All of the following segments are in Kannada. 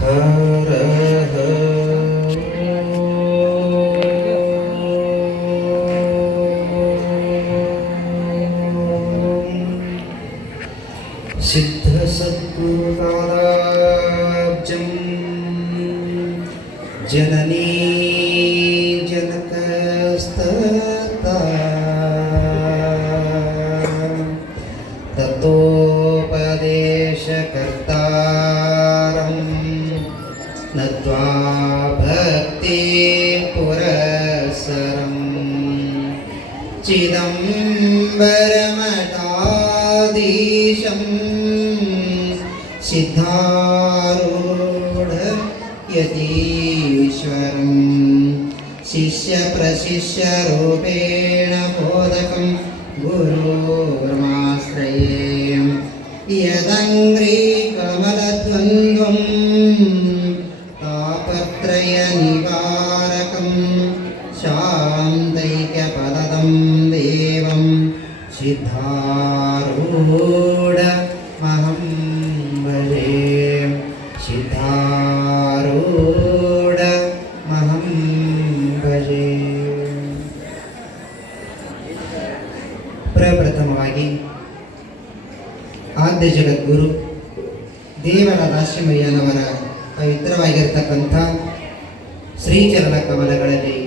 ಹರ ಸಿದ್ಧ ಸದ್ಗುರುಪಾದಾಬ್ಜಂ ಜನನೀ ಜನಕಸ್ತತಾ ತತೋಪದೇಶಕರ್ತಾರಂ ನತ್ವಾ ಭಕ್ತಿ ಪುರಸ್ಸರಂ ಚಿದಂಬರಮಠಾಧೀಶಂ ಸಿದ್ಧಾರೂಢ ಯತೀಶ್ವರಂ ಶಿಷ್ಯ ಪ್ರಶಿಷ್ಯ ರೂಪೇಣ ಬೋಧಕಂ ಗುರುರ್ಮಾಶ್ರಯೇ ಯದಂಗ್ರೀ ಕಮಲದ್ವಂದ್ವಂ ತಾಪತ್ರಯ ನಿವಾರಕಂ ಶಾಂತೈಕ್ಯಪದಂ ದೇವಂ ಸಿದ್ಧಾರೂಢ ಮಹಂ ಭಜೆ ಸಿದ್ಧಾರೂಢ ಮಹಂ ಭಜೆ. ಪ್ರಪ್ರಥಮವಾಗಿ ಆದ್ಯ ಜಗದ್ಗುರು ದೇವರ ದಾಸ್ಯಮಯ್ಯನವರ ಪವಿತ್ರವಾಗಿರ್ತಕ್ಕಂಥ ಶ್ರೀಚರಣ ಕಮಲಗಳಲ್ಲಿ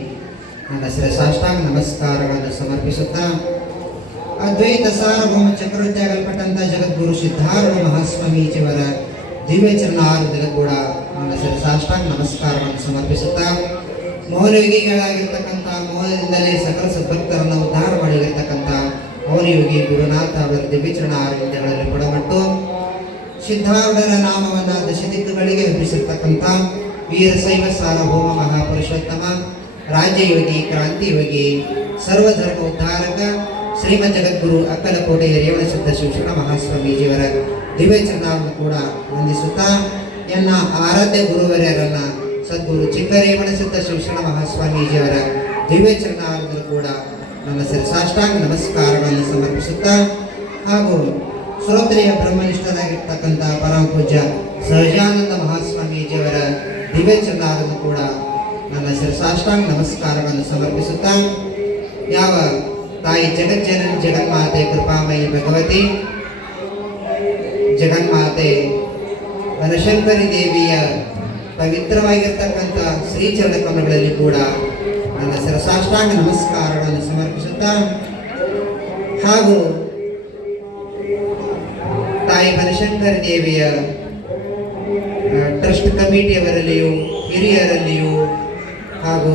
ನನ್ನ ಸಾಷ್ಟಾಂಗ ನಮಸ್ಕಾರಗಳನ್ನು ಸಮರ್ಪಿಸುತ್ತಾ ಅದ್ವೈತ ಸಾರ್ವಭೌಮ ಚಕ್ರವರ್ತಿಯಾಗಲ್ಪಟ್ಟಂಥ ಜಗದ್ಗುರು ಸಿದ್ಧಾರೂಢ ಮಹಾಸ್ವಾಮೀಜಿಯವರ ದಿವ್ಯ ಚರಣಾರದಲ್ಲಿ ಕೂಡ ನನ್ನ ಸಾಷ್ಟಾಂಗ ನಮಸ್ಕಾರಗಳನ್ನು ಸಮರ್ಪಿಸುತ್ತಾ ಮೌನಯೋಗಿಗಳಾಗಿರ್ತಕ್ಕಂಥ ಮೌನದಿಂದಲೇ ಸಕಲ ಸದ್ಭಕ್ತರನ್ನು ಉದ್ಧಾರ ಮಾಡಿರ್ತಕ್ಕಂಥ ಮೌನಯೋಗಿ ಗುರುನಾಥ ಅವರ ದಿವ್ಯ ಚರಣಾರವಿಂದಗಳಲ್ಲಿ ಕೊಡಮಟ್ಟು ಸಿದ್ಧಾರೂಢರ ನಾಮವನ್ನು ದಶದಿಕ್ಕುಗಳಿಗೆ ಹಬ್ಬಿಸಿರ್ತಕ್ಕಂಥ ವೀರಶೈವ ಸಾರ್ವಭೌಮ ಮಹಾಪುರುಷೋತ್ತಮ ರಾಜ್ಯಯೋಗಿ ಕ್ರಾಂತಿಯೋಗಿ ಸರ್ವಧರ್ಮ ಉದ್ಧಾರಕ ಶ್ರೀಮದ್ ಜಗದ್ಗುರು ಅಕ್ಕಲಕೋಟೆಯ ರೇವಣಸಿದ್ಧ ಶಿವಶರಣ ಮಹಾಸ್ವಾಮೀಜಿಯವರ ದಿವ್ಯ ಚರಣವನ್ನು ಕೂಡ ವಂದಿಸುತ್ತಾ ಎನ್ನ ಆರಾಧ್ಯ ಗುರುವರ್ಯರನ್ನ ಸದ್ಗುರು ಚಿಕ್ಕರೇವಣಸಿದ್ಧ ಶಿವಶರಣ ಮಹಾಸ್ವಾಮೀಜಿಯವರ ದಿವ್ಯ ಚರಣಾರದಲ್ಲೂ ಕೂಡ ನನ್ನ ಸಾಷ್ಟಾಂಗ ನಮಸ್ಕಾರಗಳನ್ನು ಸಮರ್ಪಿಸುತ್ತಾ ಹಾಗೂ ಶ್ರೋತ್ರಿಯ ಬ್ರಹ್ಮನಿಷ್ಠರಾಗಿರ್ತಕ್ಕಂಥ ಪರಮ ಪೂಜ್ಯ ಸಹಜಾನಂದ ಮಹಾಸ್ವಾಮೀಜಿಯವರ ದಿವ್ಯ ಚರಣಾರದಲ್ಲೂ ಕೂಡ ನನ್ನ ಸಾಷ್ಟಾಂಗ ನಮಸ್ಕಾರಗಳನ್ನು ಸಮರ್ಪಿಸುತ್ತಾ ಯಾವ ತಾಯಿ ಜಗಜ್ಜನನಿ ಜಗನ್ಮಾತೆ ಕೃಪಾಮಯಿ ಭಗವತಿ ಜಗನ್ಮಾತೆ ಬನಶಂಕರಿ ದೇವಿಯ ಪವಿತ್ರವಾಗಿರ್ತಕ್ಕಂಥ ಶ್ರೀಚರಣ ಕಮಲಗಳಲ್ಲಿ ಕೂಡ ನನ್ನ ಸಾಷ್ಟಾಂಗ ನಮಸ್ಕಾರಗಳನ್ನು ಸಮರ್ಪಿಸುತ್ತಾ ಹಾಗೂ ತಾಯಿ ಬನಶಂಕರಿ ದೇವಿಯ ಟ್ರಸ್ಟ್ ಕಮಿಟಿಯವರಲ್ಲಿಯೂ ಹಿರಿಯರಲ್ಲಿಯೂ ಹಾಗೂ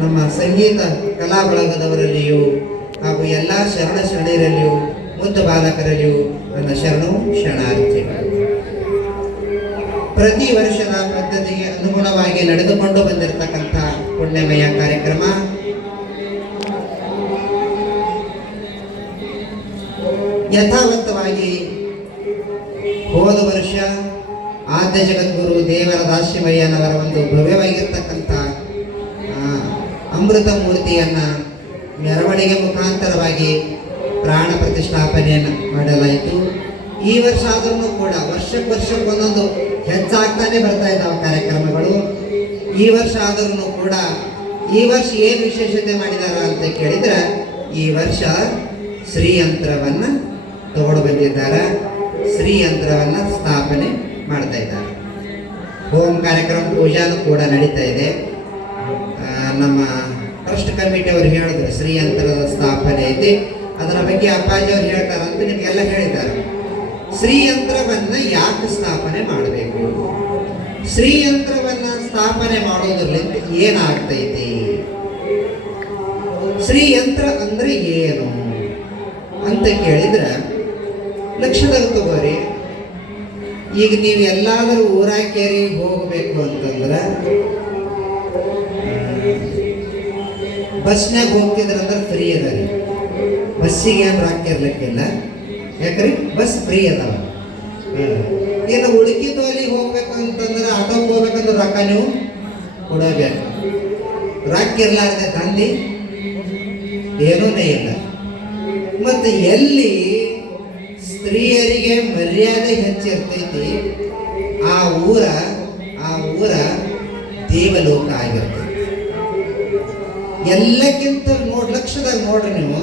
ನಮ್ಮ ಸಂಗೀತ ಕಲಾ ಬಳಗದವರಲ್ಲಿಯೂ ಹಾಗೂ ಎಲ್ಲ ಶರಣ ಶರಣರಲ್ಲಿಯೂ ಮುದ್ದು ಬಾಲಕರಲ್ಲಿಯೂ ನನ್ನ ಶರಣವು ಶರಣಾರ್ಥಿಗಳು. ಪ್ರತಿ ವರ್ಷದ ಪದ್ಧತಿಗೆ ಅನುಗುಣವಾಗಿ ನಡೆದುಕೊಂಡು ಬಂದಿರತಕ್ಕಂಥ ಪುಣ್ಯಮಯ ಕಾರ್ಯಕ್ರಮ ಯಥಾವತ್ತವಾಗಿ ಹೋದ ವರ್ಷ ಆದ್ಯ ಜಗದ್ಗುರು ದೇವರ ದಾಸ್ಯಮಯ್ಯನವರ ಒಂದು ಭವ್ಯವಾಗಿರ್ತಕ್ಕಂಥ ಅಮೃತ ಮೂರ್ತಿಯನ್ನ ಮೆರವಣಿಗೆ ಮುಖಾಂತರವಾಗಿ ಪ್ರಾಣ ಪ್ರತಿಷ್ಠಾಪನೆಯನ್ನು ಮಾಡಲಾಯಿತು. ಈ ವರ್ಷ ಆದ್ರೂ ಕೂಡ ವರ್ಷಕ್ಕೆ ಒಂದೊಂದು ಹೆಚ್ಚಾಗ್ತಾನೆ ಬರ್ತಾ ಇದ್ದಾವೆ ಕಾರ್ಯಕ್ರಮಗಳು. ಈ ವರ್ಷ ಆದ್ರೂ ಕೂಡ ಈ ವರ್ಷ ಏನು ವಿಶೇಷತೆ ಮಾಡಿದಾರ ಅಂತ ಕೇಳಿದ್ರೆ ಈ ವರ್ಷ ಶ್ರೀಯಂತ್ರವನ್ನ ತಗೊಂಡು ಬಂದಿದ್ದಾರೆ. ಶ್ರೀಯಂತ್ರವನ್ನ ಸ್ಥಾಪನೆ ಮಾಡ್ತಾ ಇದ್ದಾರೆ. ಹೋಮ ಕಾರ್ಯಕ್ರಮ ಪೂಜಾನು ಕೂಡ ನಡೀತಾ ಇದೆ. ನಮ್ಮ ಟ್ರಸ್ಟ್ ಕಮಿಟಿ ಅವರು ಹೇಳಿದ್ರು ಶ್ರೀಯಂತ್ರದ ಸ್ಥಾಪನೆ ಐತಿ, ಅದರ ಬಗ್ಗೆ ಅಪ್ಪಾಜಿ ಅವ್ರು ಹೇಳ್ತಾರೆ ಅಂತ ನಿಮಗೆಲ್ಲ ಹೇಳಿದ್ದಾರೆ. ಶ್ರೀಯಂತ್ರವನ್ನ ಯಾಕೆ ಸ್ಥಾಪನೆ ಮಾಡಬೇಕು, ಶ್ರೀಯಂತ್ರವನ್ನ ಸ್ಥಾಪನೆ ಮಾಡೋದ್ರಲ್ಲಿಂದ ಏನಾಗ್ತೈತಿ, ಶ್ರೀಯಂತ್ರ ಅಂದ್ರೆ ಏನು ಅಂತ ಕೇಳಿದ್ರೆ ಲಕ್ಷದಾಗ ತಗೋರಿ. ಈಗ ನೀವು ಎಲ್ಲಾದರೂ ಊರಾಕೇರಿ ಹೋಗಬೇಕು ಅಂತಂದ್ರೆ ಬಸ್ನಾಗ ಹೋಗ್ತಿದ್ರಂದ್ರೆ ಫ್ರೀ ಅದ ರೀ, ಬಸ್ಸಿಗೆ ಏನು ರೊಕ್ಕ ಇರ್ಲಿಕ್ಕಿಲ್ಲ. ಯಾಕ್ರಿ ಬಸ್ ಫ್ರೀ ಅದಾವ. ಇನ್ನು ಉಳುಕಿದ್ದು ಅಲ್ಲಿಗೆ ಹೋಗ್ಬೇಕು ಅಂತಂದ್ರೆ ಆಟೋಗೆ ಹೋಗ್ಬೇಕಂದ್ರೆ ರೊಕ್ಕ ನೀವು ಕೊಡಬೇಕು. ರೊಕ್ಕ ಇರ್ಲಾರ್ದೆ ತಂದಿ ಏನೂ ಇಲ್ಲ. ಮತ್ತು ಎಲ್ಲಿ ಸ್ತ್ರೀಯರಿಗೆ ಮರ್ಯಾದೆ ಹೆಚ್ಚಿರ್ತೈತಿ ಆ ಊರ ದೇವಲೋಕ ಆಗಿರ್ತದೆ. ಎಲ್ಲಕ್ಕಿಂತ ಲಕ್ಷದಾಗ ನೋಡ್ರಿ ನೀವು,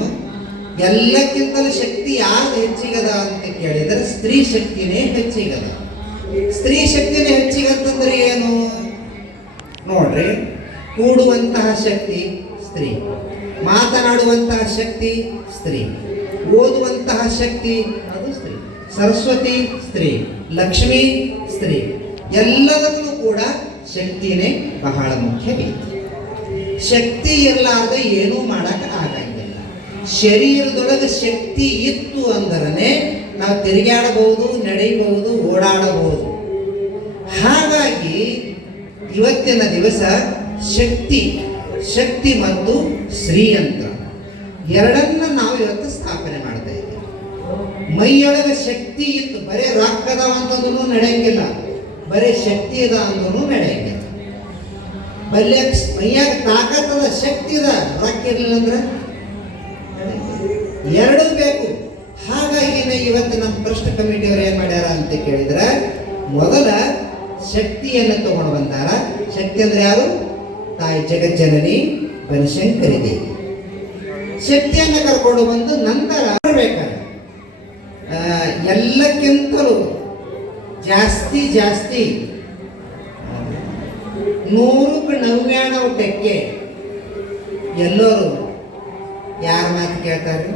ಎಲ್ಲಕ್ಕಿಂತಲೂ ಶಕ್ತಿ ಯಾರು ಹೆಚ್ಚಿಗದ ಅಂತ ಕೇಳಿದರೆ ಸ್ತ್ರೀ ಶಕ್ತಿನೇ ಹೆಚ್ಚಿಗದ. ಸ್ತ್ರೀ ಶಕ್ತಿನೇ ಹೆಚ್ಚಿಗಂತಂದ್ರೆ ಏನು ನೋಡ್ರಿ, ಕೂಡುವಂತಹ ಶಕ್ತಿ ಸ್ತ್ರೀ, ಮಾತನಾಡುವಂತಹ ಶಕ್ತಿ ಸ್ತ್ರೀ, ಓದುವಂತಹ ಶಕ್ತಿ ಅದು ಸ್ತ್ರೀ, ಸರಸ್ವತಿ ಸ್ತ್ರೀ, ಲಕ್ಷ್ಮಿ ಸ್ತ್ರೀ, ಎಲ್ಲದಕ್ಕೂ ಕೂಡ ಶಕ್ತಿನೇ ಬಹಳ ಮುಖ್ಯ ಬೇಕು. ಶಕ್ತಿ ಇರಲಾರ್ದೆ ಏನೂ ಮಾಡಕ್ಕೆ ಆಗಂಗಿಲ್ಲ. ಶರೀರದೊಳಗೆ ಶಕ್ತಿ ಇತ್ತು ಅಂದರೆ ನಾವು ತಿರುಗಾಡಬಹುದು, ನಡೆಯಬಹುದು, ಓಡಾಡಬಹುದು. ಹಾಗಾಗಿ ಇವತ್ತಿನ ದಿವಸ ಶಕ್ತಿ ಮತ್ತು ಶ್ರೀ ಅಂತ ಎರಡನ್ನ ನಾವು ಇವತ್ತು ಸ್ಥಾಪನೆ ಮಾಡ್ತಾ ಇದ್ದೀವಿ. ಮೈಯೊಳಗೆ ಶಕ್ತಿ ಇತ್ತು, ಬರೀ ರೊಕ್ಕದವ ಅಂತಂದ್ರೂ ನಡೆಯಂಗಿಲ್ಲ, ಬರೀ ಶಕ್ತಿ ಅದ ಅಂದ್ರೂ ನಡೆಯಂಗಿಲ್ಲ. ಮೈಯಾಗ ತಾಕತ್ತದ ಶಕ್ತಿ ಅದ, ರೊಕ್ಕ ಇರಲಿಲ್ಲ ಅಂದ್ರೆ ಎರಡೂ ಬೇಕು. ಹಾಗಾಗಿನೇ ಇವತ್ತು ನಮ್ಮ ಟ್ರಸ್ಟ್ ಕಮಿಟಿಯವರು ಏನ್ ಮಾಡ್ಯಾರ ಅಂತ ಕೇಳಿದ್ರೆ, ಮೊದಲ ಶಕ್ತಿಯನ್ನು ತಗೊಂಡು ಬಂದಾರ. ಶಕ್ತಿ ಅಂದ್ರೆ ಯಾರು? ತಾಯಿ ಜಗಜ್ಜನನಿ ಬನಶಂಕರಿ ದೇವಿ. ಶಕ್ತಿಯನ್ನು ಕರ್ಕೊಂಡು ಬಂದು ನಂತರ ಬೇಕಾದ್ರೆ ಎಲ್ಲಕ್ಕಿಂತಲೂ ಜಾಸ್ತಿ 199 ಟಕ್ಕೆ ಎಲ್ಲರೂ ಯಾರ ಮಾತು ಕೇಳ್ತಾರೆ?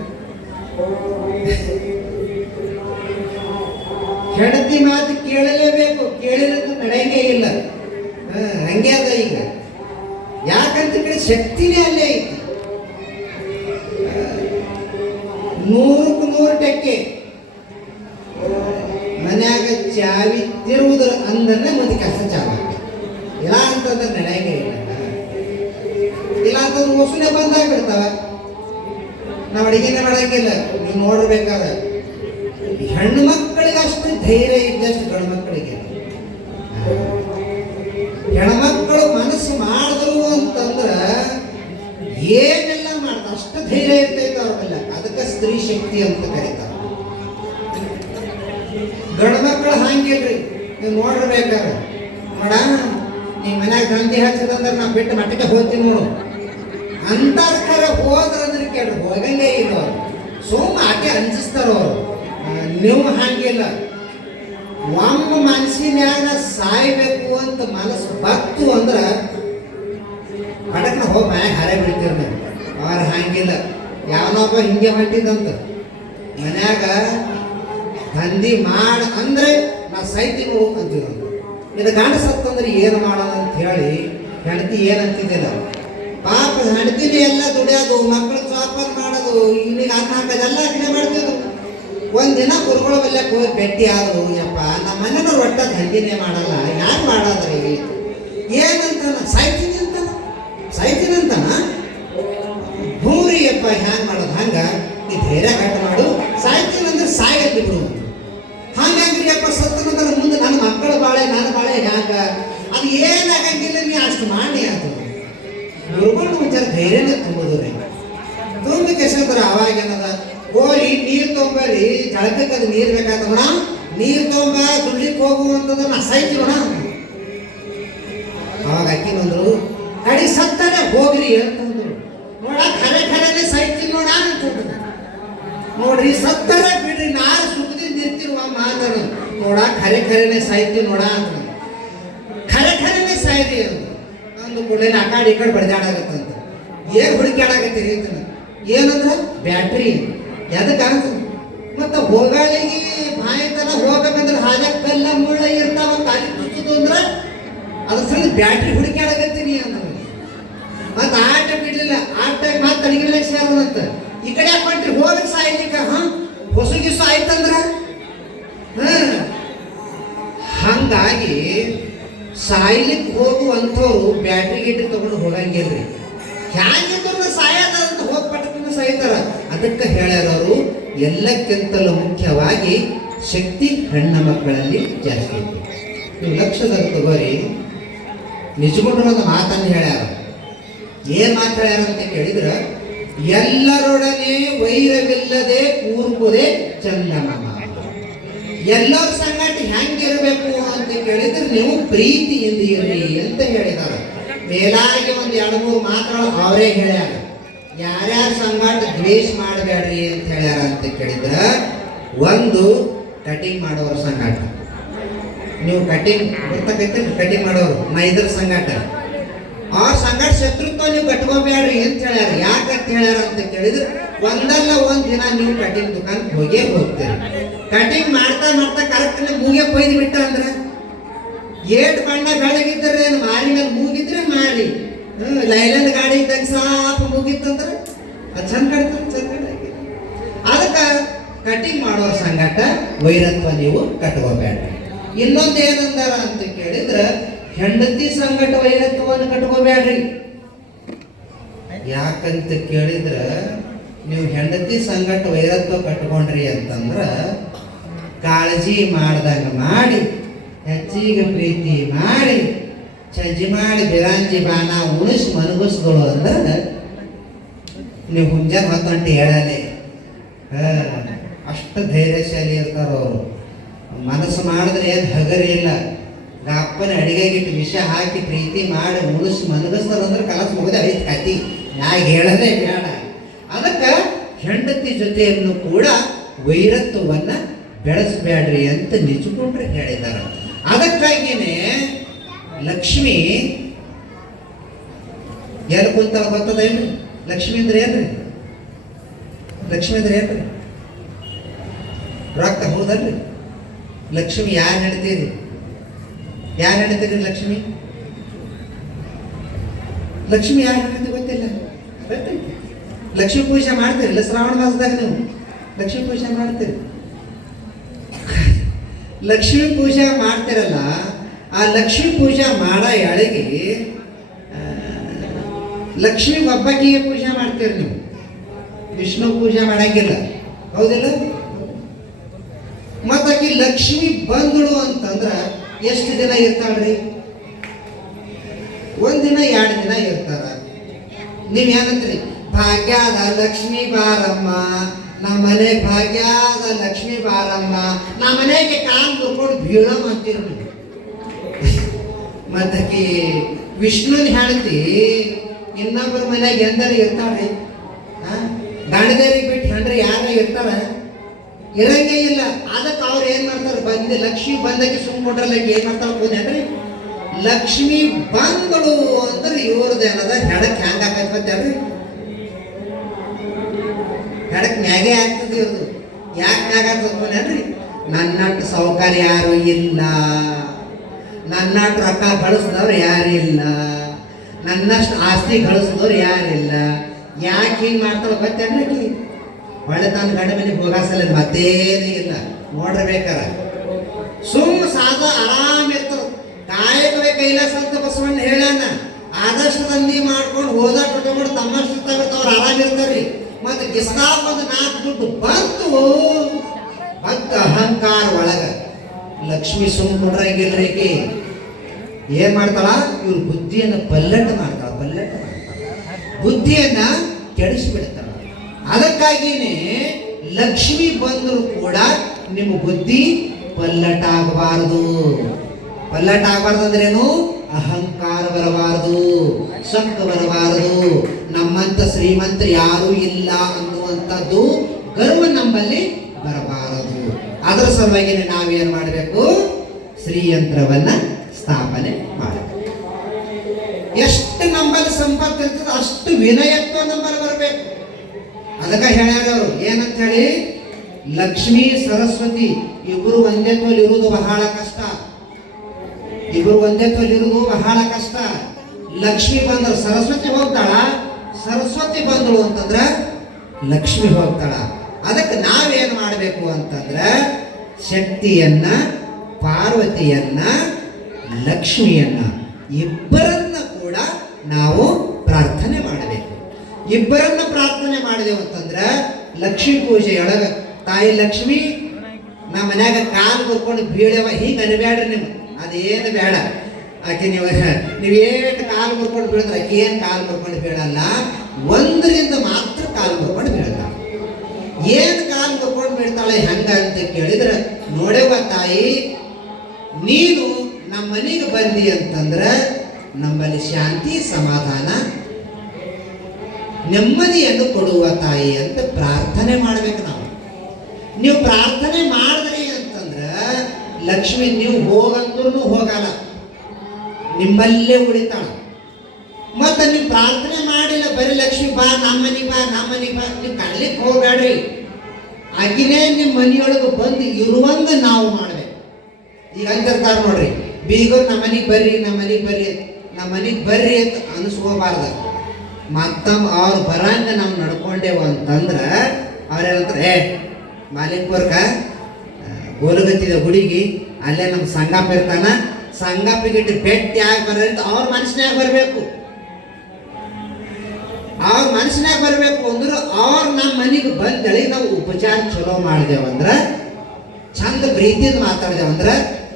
ಹೆಂಡತಿ ಮಾತು ಕೇಳಲೇಬೇಕು, ಕೇಳಿದ್ರೆ ನಡೆಯಂಗೇ ಇಲ್ಲ. ಹಂಗೆ ಅದ ಈಗ. ಯಾಕಂತ ಕೇಳಿ ಶಕ್ತಿನೇ ಅಲ್ಲೇ ಐತಿ. 100% ಟಕ್ಕೆ ಮನ್ಯಾಗ ಚಾವಿ ತಿರುವುದ್ರ ಅಂದ್ರೆ ಮತ್ತೆ ಕೆಲಸ ಚಾವ, ಇಲ್ಲ ಅಂತಂದ್ರೆ ನಡೆಯಂಗೇ ಇಲ್ಲ. ಇಲ್ಲ ಅಂತಂದ್ರೆ ವಸೂಲೆ ಬಂದಾಗ್ಬಿಡ್ತಾವ, ನಾವು ಅಡಿಗೆನೇ ಮಾಡಂಗಿಲ್ಲ. ನೀವು ನೋಡ್ಬೇಕಾದ ಹೆಣ್ಣು ಮಕ್ಕಳಿಗೆ ಅಷ್ಟು ಧೈರ್ಯ ಇದ್ದಷ್ಟು ಗಂಡು ಮಕ್ಕಳಿಗೆ. ಹೆಣ್ಮಕ್ಕಳು ಮನಸ್ಸು ಮಾಡಿದ್ರು ಅಂತಂದ್ರ ಏನೆಲ್ಲ ಮಾಡ್ತಾರೆ, ಅಷ್ಟು ಧೈರ್ಯ ಇರ್ತೈತೆ ಅವ್ರಲ್ಲ. ಅದಕ್ಕೆ ಸ್ತ್ರೀ ಶಕ್ತಿ ಅಂತ ಕರೀತಾರೆ. ಗಂಡು ಮಕ್ಕಳು ಹಂಗಿಲ್ರಿ, ನೀವು ನೋಡಿರ್ಬೇಕಾದ್ರೆ ನೋಡ, ನೀ ಮನ್ಯಾಗ ದಂಧಿ ಹಚ್ಚದಂದ್ರೆ ನಾ ಬಿಟ್ಟು ಮಟ್ಟಕ್ಕೆ ಹೋಗ್ತೀನಿ ನೋಡು ಅಂತಾರ. ಹೋದ್ರಂದ್ರೆ ಕೇಳ್ರಿ, ಹೋಗಂಗೇ ಇಲ್ಲ ಅವ್ರು. ಸೋಮ ಆಕೆ ಅಂಜಿಸ್ತಾರ ಅವರು. ನೀವು ಹಂಗಿಲ್ಲ. ಒಮ್ಮ ಮನಸ್ಸಿನ್ಯಾಗ ಸಾಯ್ಬೇಕು ಅಂತ ಮನಸ್ಸು ಬತ್ತು ಅಂದ್ರೆ ಪಟಕ್ನ ಹೋಗಿ ಮನ್ಯಾಗ ಹಾರೇ ಬಿಡ್ತೀರ ನೀವು. ಅವ್ರ ಹಂಗಿಲ್ಲ. ಯಾವನೊಬ್ಬ ಹಿಂಗೆ ಹೊಂಟಿದಂತ ಮನ್ಯಾಗ ದಂಧಿ ಮಾಡ ಅಂದ್ರೆ ನಾ ಸೈತಿನೋ ಅಂತಿದ್ರು. ಇದು ಗಂಡ ಸತ್ತಂದ್ರೆ ಏನು ಮಾಡೋಣ ಅಂತ ಹೇಳಿ ಹೆಂಡತಿ ಏನಂತಿದ್ದಿಲ್ಲ. ಪಾಪ ಹೆಂಡತಿನಿ ಎಲ್ಲ ದುಡಿಯೋದು, ಮಕ್ಕಳು ಸಾಪಾತ್ ಮಾಡೋದು, ಇನ್ನೀಗ ಅನ್ನ ಹಾಕೋದೆಲ್ಲ ಅಕ್ಕನೆ ಮಾಡ್ತಿದ್ರು. ಒಂದಿನ ಗುರುಗಳ ಬೆಲ್ಲಕ್ಕೆ ಹೋಗಿ ಭೇಟಿ ಆದ್ರು. ಯಪ್ಪ, ನಮ್ಮ ಮನೆಯವ್ರು ಒಟ್ಟ ದಂಧಿನೇ ಮಾಡಲ್ಲ, ಯಾರು ಮಾಡೋದ್ರಿ ಏನಂತಾನ? ಸಾಯ್ತೀನಿ ಅಂತಾನ. ಭೂರಿ ಯಪ್ಪ, ಹ್ಯಾಂಗ ಮಾಡೋದು? ಹಂಗ ನೀ ಧೈರ್ಯ ಕಟ್ಟು ಮಾಡು, ಸಾಯ್ತೀನಿ ಅಂದ್ರೆ ಸಾಯಕ್ಕೆ ಬಿಡು. ಹಂಗಂಗ್ರಿ ಯಪ್ಪ, ಸತ್ತನಂದ್ರೆ ಮುಂದೆ ನನ್ನ ಮಕ್ಕಳ ಬಾಳೆ, ನನ್ನ ಬಾಳೆ ಹ್ಯಾಂಗ? ಅದು ಏನಾಗಂಗಿಲ್ಲ, ನೀ ಅಷ್ಟು ಮಾಡಿ ಅಂತ ಗುರುಗಳು ವಿಚಾರ ಧೈರ್ಯನೇ ತುಂಬೋದು ರೀ. ತುಂಬಕ್ಕೆ ಹೆಸರು ಅವಾಗ ಏನದ, ಹೋಗಿ ನೀರು ತೊಗೊಂಬರಿ, ಜಳಕಕ್ಕೆ ಅದು ನೀರು ಬೇಕಾತವಣ, ನೀರು ತೊಗೊಂಬ, ದುಡ್ಲಿಕ್ಕೆ ಹೋಗುವಂತದ ನಾ ಸಾಯ್ತೀವಣ. ಅವಾಗ ಅಕ್ಕಿನಂದ್ರು, ಕಡಿ ಸತ್ತರೆ ಹೋಗ್ರಿ ಅಂತಂದ್ರು. ನೋಡ, ಖರೇನೆ ಸಾಯ್ತೀನಿ ನೋಡ ಅಂತಂದ್ರು. ನೋಡ್ರಿ, ಸತ್ತರೆ ಬಿಡ್ರಿ, ನಾರು ಸುಖದಿಂದ ಇರ್ತಿರುವ ಮಾತನು. ನೋಡ, ಖರೇನೆ ಸಾಯ್ತೀವಿ ನೋಡ ಅಂತ. ಖರೇನೆ ಸಾಯ್ರಿ ಅಂತ ಅಂದು ಕೂಡಲೇ ಆ ಕಡೆ ಈ ಕಡೆ ಬಡ್ದಾಡಾಗತ್ತಂತ. ಏನ್ ಹುಡುಕಾಡಾಗತ್ತೀರಿ ಅಂತ. ಏನಂದ್ರ ಬ್ಯಾಟ್ರಿ ಎದಕ್ಕೆ ಮತ್ತೆ ಹೋಗಾಳಿಗೆ ಬಾಯಿ ತರ ಹೋಗ್ಬೇಕಂದ್ರೆ ಹಾಗ ಕಲ್ಲ ಮುಳ್ಳ ಇರ್ತಾವ, ಕಾಲಿ ಕುಚ್ಚುದು ಅಂದ್ರೆ ಅದ್ರ ಸಲ ಬ್ಯಾಟ್ರಿ ಹುಡುಕಾಡಾಗತ್ತೀನಿ ಅಂತ. ಮತ್ತೆ ಆಟ ಬಿಡ್ಲಿಲ್ಲ, ಆಟ ಮತ್ತೆ ಅಡಿಗೆ ಸೇರೋದಂತ. ಈ ಕಡೆ ಯಾಕೆ ಮಾಡ್ರಿ, ಹೋಗಕ್ಕೆ ಸಾಯ್ಲಿಕ್ಕ ಹೊಸಗಿಸು ಆಯ್ತಂದ್ರ. ಹಂಗಾಗಿ ಸಾಯ್ಲಿಕ್ಕೆ ಹೋಗುವಂಥವ್ರು ಬ್ಯಾಟ್ರಿ ಗಿಟ್ರಿ ತಗೊಂಡು ಹೋಗಂಗಿಲ್ರಿ. ಹ್ಯಾಂಗಿದ್ರು ಸಾಯದಂತ ಹೋಗಿ ಪಟಕನ ಸಾಯ್ತಾರ. ಅದಕ್ಕೆ ಹೇಳ್ಯಾರವರು, ಎಲ್ಲಕ್ಕಿಂತಲೂ ಮುಖ್ಯವಾಗಿ ಶಕ್ತಿ ಹೆಣ್ಣ ಮಕ್ಕಳಲ್ಲಿ ಜಾಸ್ತಿ ಐತಿ. ನೀವು ಲಕ್ಷದಲ್ಲಿ ತಗೋರಿ, ನಿಜಗೊಂಡ್ರ ಒಂದು ಮಾತನ್ನು ಹೇಳ್ಯಾರ. ಏನ್ ಮಾತು ಹೇಳ್ಯಾರ ಅಂತ ಕೇಳಿದ್ರ, ಎಲ್ಲರೊಡನೆ ವೈರವಿಲ್ಲದೆ ಕೂರ್ಪುದೇ ಚಂದಮಾಮ. ಎಲ್ಲರ ಸಂಗಾಟ ಹೆಂಗಿರ್ಬೇಕು ಅಂತ ಕೇಳಿದ್ರೆ ನೀವು ಪ್ರೀತಿಯಿಂದ ಇರ್ರಿ ಅಂತ ಹೇಳಿದಾರೆ. ಮೇಲಾಗಿ ಒಂದು 2-3 ಮಾತುಗಳು ಅವರೇ ಹೇಳ್ಯಾರ. ಯಾರ್ಯಾರ ಸಂಗಾಟ ದ್ವೇಷ ಮಾಡಬೇಡ್ರಿ ಅಂತ ಹೇಳ್ಯಾರ ಅಂತ ಕೇಳಿದ್ರೆ, ಒಂದು ಕಟಿಂಗ್ ಮಾಡೋರ ಸಂಗಾಟ. ನೀವು ಕಟಿಂಗ್ ಗೊತ್ತಾಗೈತೆ, ಕಟಿಂಗ್ ಮಾಡೋರು ಇದ್ರ ಸಂಗಾಟ, ಅವ್ರ ಸಂಗಾಟ ಶತ್ರುತ್ವ ನೀವು ಕಟ್ಕೋಬೇಡ್ರಿ ಅಂತ ಹೇಳ್ಯಾರ. ಯಾಕಂತ ಹೇಳ್ಯಾರ ಅಂತ ಕೇಳಿದ್ರೆ, ಒಂದಲ್ಲ ಒಂದ್ ದಿನ ನೀವು ಕಟಿಂಗ್ ದುಕಾನ್ ಹೋಗೇ ಹೋಗ್ತೀರಿ. ಕಟಿಂಗ್ ಮಾಡ್ತಾ ಮಾಡ್ತಾ ಕರೆಕ್ಟ್ ಮೂಗೆ ಕೊಯ್ದು ಬಿಟ್ಟ ಅಂದ್ರೆ ಏಟ್ ಬಣ್ಣ ಬೆಳಗಿದ್ರೆ ಮಾರಿ ಮೇಲೆ ಮೂಗಿದ್ರೆ ಮಾರಿ, ಲೈಲ್ಯಾಂಡ್ ಗಾಡಿ ಇದ್ದಾಗ ಸಾಪ ಮುಗಿತ್ತಂದ್ರೆ ಅದು ಚಂದ ಕಟ್ತಾರೆ, ಚಂದ ಕಟ್ಟಾಗಿ. ಅದಕ್ಕೆ ಕಟಿಂಗ್ ಮಾಡೋರ ಸಂಗಾಟ ವೈರತ್ವ ನೀವು ಕಟ್ಕೋಬೇಡ್ರಿ. ಇನ್ನೊಂದು ಏನಂದಾರ ಅಂತ ಕೇಳಿದ್ರೆ, ಹೆಂಡತಿ ಸಂಗಟ ವೈರತ್ವವನ್ನು ಕಟ್ಕೋಬೇಡ್ರಿ. ಯಾಕಂತ ಕೇಳಿದ್ರೆ, ನೀವು ಹೆಂಡತಿ ಸಂಗಟ ವೈರತ್ವ ಕಟ್ಕೊಂಡ್ರಿ ಅಂತಂದ್ರ ಕಾಳಜಿ ಮಾಡ್ದಂಗ ಮಾಡಿ, ಹೆಚ್ಚಿಗೆ ಪ್ರೀತಿ ಮಾಡಿ, ಚಜ್ಜಿ ಮಾಡಿ ಬಿರಾಂಜಿ ಬಾನ ಉಣಿಸಿ ಮನಗಿಸ್ಗಳು ಅಂದ್ರೆ ನೀವು ಹುಂಜಾನ್ ಹೊತ್ತಂಟು ಹೇಳಲೆ. ಅಷ್ಟು ಧೈರ್ಯಶಾಲಿ ಇರ್ತಾರ ಅವರು. ಮನಸ್ಸು ಮಾಡಿದ್ರೆ ಏನು ಹಗರಿ ಇಲ್ಲ. ಅಪ್ಪನ ಅಡಿಗೆಗಿಟ್ಟು ವಿಷ ಹಾಕಿ ಪ್ರೀತಿ ಮಾಡಿ ಉಣಿಸಿ ಮನಗಿಸ್ತಾರಂದ್ರೆ ಕಲಸ ಮುಗದೆ ಐದು ಕತಿ. ಯಾಕೆ ಹೇಳದೆ ಬೇಡ. ಅದಕ್ಕೆ ಹೆಂಡತಿ ಜೊತೆಯನ್ನು ಕೂಡ ವೈರತ್ವವನ್ನ ಬೆಳೆಸಬೇಡ್ರಿ ಅಂತ ನಿಜಕೊಂಡ್ರೆ ಹೇಳಿದ್ದಾರೆ. ಅದಕ್ಕಾಗಿಯೇ ಲಕ್ಷ್ಮಿ ಎಲ್ಲಿ ಕುಂತಾಳ ಗೊತ್ತದೇನ್ರಿ? ಲಕ್ಷ್ಮಿ ಅಂದ್ರೆ ಏನ್ರಿ? ಲಕ್ಷ್ಮಿ ಅಂದ್ರೆ ಏನ್ರಿ? ರೊಕ್ಕ, ಹೌದಲ್ರಿ? ಲಕ್ಷ್ಮಿ ಯಾರು ನಡೀತೀರಿ? ಯಾರು ನಡೀತೀರಿ ಲಕ್ಷ್ಮಿ? ಲಕ್ಷ್ಮಿ ಯಾರು ನಡೀತಿ ಗೊತ್ತಿಲ್ಲ. ಲಕ್ಷ್ಮೀ ಪೂಜೆ ಮಾಡ್ತೀರಿಲ್ಲ ಶ್ರಾವಣ ಮಾಸದಾಗ? ನೀವು ಲಕ್ಷ್ಮೀ ಪೂಜೆ ಮಾಡ್ತೀರಿ. ಲಕ್ಷ್ಮೀ ಪೂಜೆ ಮಾಡ್ತಿರಲ್ಲ, ಆ ಲಕ್ಷ್ಮೀ ಪೂಜೆ ಮಾಡೋ ಎಳೆಗೆ ಲಕ್ಷ್ಮೀ ಒಬ್ಬಕ್ಕಿಗೆ ಪೂಜೆ ಮಾಡ್ತೀರಿ ನೀವು. ವಿಷ್ಣು ಪೂಜೆ ಮಾಡಂಗಿಲ್ಲ, ಹೌದಿಲ್ಲ? ಮತ್ತಾಕಿ ಲಕ್ಷ್ಮಿ ಬಂದಳು ಅಂತಂದ್ರ ಎಷ್ಟು ದಿನ ಇರ್ತಾಳ್ರಿ? 1 ದಿನ 2 ದಿನ ಇರ್ತಾರ. ನೀವ್ ಏನಂತೀರಿ? ಭಾಗ್ಯದ ಲಕ್ಷ್ಮೀ ಬಾರಮ್ಮ, ನಮ್ಮ ಮನೆ ಭಾಗ್ಯದ ಲಕ್ಷ್ಮೀ ಬಾರಮ್ಮ, ನಮ್ಮ ಮನೆಗೆ ಕಾಲು ಮುರ್ಕೊಂಡು ಬೀಳಮ್ಮ ಅಂತೀರಿ. ಮತ್ತಕಿ ವಿಷ್ಣುನ್ ಹೇಳ್ತಿ ಇನ್ನೊಬ್ಬರ ಮನೆಗೆ ಎಂದರೆ ಇರ್ತಾಳ್ರಿ? ಗಂಡದೇರಿಗೆ ಬಿಟ್ಟು ಹೆಂಡ್ರಿ ಯಾರ ಇರ್ತಾರ? ಇರಂಗೇ ಇಲ್ಲ. ಅದಕ್ಕೆ ಅವ್ರು ಏನ್ ಮಾಡ್ತಾರೆ? ಬಂದು ಲಕ್ಷ್ಮಿ ಬಂದಕ್ಕೆ ಸುಮ್ಕೊಂಡ್ರಲ್ಲ ಏನ್ ಮಾಡ್ತಾರ ಹೋದ್ರಿ? ಲಕ್ಷ್ಮಿ ಬಂದಳು ಅಂದ್ರೆ ಇವ್ರದ್ದೇನದ ಹೆಡಕ್ ಹ್ಯಾಂಗ ಹಾಕತ್ರಿ? ಹೆಡಕ್ ಮ್ಯಾಗೆ ಆಗ್ತದೆ ಇವ್ರದು. ಯಾಕೆ ಮ್ಯಾಗ ಆಗ್ತದ್ರಿ? ನನ್ನಟ್ಟು ಸೌಕರ್ಯ ಯಾರು ಇಲ್ಲ, ನನ್ನಟ್ಟು ರೊಕ್ಕ ಗಳಿಸಿದವ್ರು ಯಾರಿಲ್ಲ, ನನ್ನಷ್ಟು ಆಸ್ತಿ ಗಳಿಸಿದವ್ರು ಯಾರಿಲ್ಲ. ಯಾಕೆ ಹಿಂಗೆ ಮಾಡ್ತಾಳ ಗೊತ್ತೇನ್ರಿ? ಒಳ್ಳೆ ತನ್ನ ಗಂಡ ಮನೆಗೆ ಹೋಗಾಸಲ್ಲ, ಮತ್ತೇನೇ ಇಲ್ಲ. ನೋಡ್ರಬೇಕಾರ ಸುಮ್ಮ ಸಾದ ಆರಾಮ್ ಇರ್ತಾರ. ಕಾಯಕವೇ ಕೈಲಾಸ ಅಂತ ಬಸವಣ್ಣ ಹೇಳ್ಯಾನ. ಆದಷ್ಟು ದಂಧಿ ಮಾಡ್ಕೊಂಡು ಹೋದಾಗ ಕೊಟ್ಕೊಂಡು ತಮ್ಮಷ್ಟು ಇರ್ತಾವ್ರು ಆರಾಮ್ ಇರ್ತಾರ್ರಿ. ಮತ್ತೆ ಗಿಸ್ತಾಗ ಒಂದು 4 ದುಡ್ಡು ಬಂತು ಭಕ್ತ ಅಹಂಕಾರ ಒಳಗ ಲಕ್ಷ್ಮಿ ಸುಮ್ಕೊಂಡ್ರಂಗಿಲ್ರಿ. ಏನ್ ಮಾಡ್ತಾಳ? ಇವ್ರ ಬುದ್ಧಿಯನ್ನ ಪಲ್ಲಟ ಮಾಡ್ತಾಳ, ಪಲ್ಲಟ ಮಾಡ್ತಾಳ, ಬುದ್ಧಿಯನ್ನ ಕೆಡಿಸ್ಬಿಡ್ತಾಳ. ಅದಕ್ಕಾಗಿನೇ ಲಕ್ಷ್ಮಿ ಬಂದರೂ ಕೂಡ ನಿಮ್ಮ ಬುದ್ಧಿ ಪಲ್ಲಟ ಆಗಬಾರದು. ಪಲ್ಲಟ ಆಗಬಾರ್ದು ಅಂದ್ರೇನು? ಅಹಂಕಾರ ಬರಬಾರದು, ಸೊಕ್ಕ ಬರಬಾರದು. ನಮ್ಮಂತ ಶ್ರೀಮಂತರು ಯಾರೂ ಇಲ್ಲ ಅನ್ನುವಂಥದ್ದು ಗರ್ವ ನಮ್ಮಲ್ಲಿ ಬರಬಾರದು. ಅದರ ಸಲುವಾಗಿ ನಾವೇನು ಮಾಡಬೇಕು? ಶ್ರೀಯಂತ್ರವನ್ನ ಸ್ಥಾಪನೆ ಮಾಡಬೇಕು. ಎಷ್ಟು ನಮ್ಮಲ್ಲಿ ಸಂಪತ್ತು ಇರ್ತದೆ ಅಷ್ಟು ವಿನಯತ್ವ ನಮ್ಮಲ್ಲಿ ಬರಬೇಕು. ಅದಕ್ಕೆ ಹೇಳ್ಯಾರವರು ಏನಂತ ಹೇಳಿ, ಲಕ್ಷ್ಮೀ ಸರಸ್ವತಿ ಇಬ್ಬರು ಒಂದೇ ತೋಲ್ ಇರುವುದು ಬಹಳ ಕಷ್ಟ. ಇಬ್ಬರು ಒಂದೇ ತೋಲ್ ಇರುವುದು ಬಹಳ ಕಷ್ಟ. ಲಕ್ಷ್ಮಿ ಬಂದ್ರೆ ಸರಸ್ವತಿ ಹೋಗ್ತಾಳ, ಸರಸ್ವತಿ ಬಂದಳು ಅಂತಂದ್ರೆ ಲಕ್ಷ್ಮಿ ಹೋಗ್ತಾಳ. ಅದಕ್ಕೆ ನಾವೇನು ಮಾಡಬೇಕು ಅಂತಂದ್ರೆ ಶಕ್ತಿಯನ್ನ, ಪಾರ್ವತಿಯನ್ನ, ಲಕ್ಷ್ಮಿಯನ್ನ ಇಬ್ಬರನ್ನ ಕೂಡ ನಾವು ಪ್ರಾರ್ಥನೆ ಮಾಡಬೇಕು. ಇಬ್ಬರನ್ನ ಪ್ರಾರ್ಥನೆ ಮಾಡಿದೆವು ಅಂತಂದ್ರೆ ಲಕ್ಷ್ಮೀ ಪೂಜೆಯೊಳಗ ತಾಯಿ ಲಕ್ಷ್ಮಿ ನಮ್ಮ ಮನ್ಯಾಗ ಕಾಲು ಬರ್ಕೊಂಡು ಬೀಳವ ಹೀಗೆ ಅನ್ಬೇಡ್ರಿ. ನೀವು ಅದೇನು ಬೇಡ. ಆಕೆ ನೀವೇನು ಕಾಲು ಬರ್ಕೊಂಡು ಬೀಳಿದ್ರೆ ಆಕೆ ಏನು ಕಾಲು ಬರ್ಕೊಂಡು ಬೀಳಲ್ಲ, ಒಂದರಿಂದ ಮಾತ್ರ ಕಾಲು ಬರ್ಕೊಂಡು ಬೀಳಲ್ಲ. ಏನ್ ಕಾಲ್ ತಗೊಂಡು ಬಿಡ್ತಾಳೆ ಹೆಂಗ ಅಂತ ಕೇಳಿದ್ರೆ, ನೋಡೆವ ತಾಯಿ, ನೀನು ನಮ್ಮ ಮನೆಗೆ ಬಂದಿ ಅಂತಂದ್ರ ನಮ್ಮಲ್ಲಿ ಶಾಂತಿ ಸಮಾಧಾನ ನೆಮ್ಮದಿಯನ್ನು ಕೊಡುವ ತಾಯಿ ಅಂತ ಪ್ರಾರ್ಥನೆ ಮಾಡ್ಬೇಕು ನಾವು. ನೀವು ಪ್ರಾರ್ಥನೆ ಮಾಡಿದ್ರಿ ಅಂತಂದ್ರ ಲಕ್ಷ್ಮಿ ನೀವು ಹೋಗಂದ್ರೂ ಹೋಗಲ್ಲ, ನಿಮ್ಮಲ್ಲೇ ಉಳಿತಾಳ. ಮತ್ತೆ ನೀವು ಪ್ರಾರ್ಥನೆ ಮಾಡಿಲ್ಲ, ಬರೀ ಲಕ್ಷ್ಮಿ ಬಾ ನಮ್ಮ ಮನೆಗೆ ಬಾ ನಮ್ಮ ಮನೆಗೆ ಬಾ, ನೀವು ಕರ್ಲಿಕ್ಕೆ ಹೋಗ್ಬೇಡ್ರಿ. ಆಕಿನೇ ನಿಮ್ಮ ಮನೆಯೊಳಗೆ ಬಂದು ಇರುವಂಗ ನಾವು ಮಾಡ್ಬೇಕು. ಈಗ ಅಂತಿರ್ತಾರೆ ನೋಡ್ರಿ, ಬೀಗರು ನಮ್ಮ ಮನೆಗೆ ಬರ್ರಿ ನಮ್ಮ ಮನೆಗೆ ಬರ್ರಿ ನಮ್ಮ ಮನೆಗೆ ಬರ್ರಿ ಅಂತ ಅನಿಸ್ಕೋಬಾರ್ದ. ಮತ್ತಮ್ಮ ಅವ್ರು ಬರಂಗ ನಾವು ನಡ್ಕೊಂಡೇವು ಅಂತಂದ್ರ ಅವ್ರೇನಂತಾರೆ, ಮಾಲಿಕ್ಪುರ್ಕ ಗೋಲಗತ್ತಿದ ಹುಡುಗಿ ಅಲ್ಲೇ ನಮ್ಮ ಸಂಗಪ್ಪ ಇರ್ತಾನ, ಸಂಗಪ್ಪಿಗಿಟ್ಟು ಭೇಟಿ ಆಗಿ ಬರ್ರಿ ಅಂತ ಅವ್ರ ಮನಸ್ಸಿನಾಗ ಬರಬೇಕು. ಅವ್ರ ಮನಸ್ಸಿನಾಗ ಬರಬೇಕು ಅಂದ್ರೆ ಅವ್ರು ನಮ್ಮ ಮನೆಗೆ ಬಂದೇಳಿ ನಾವು ಉಪಚಾರ ಚಲೋ ಮಾಡಿದೆವಂದ್ರ, ಚಂದ ಪ್ರೀತಿಯಿಂದ ಮಾತಾಡಿದೆವಂದ್ರ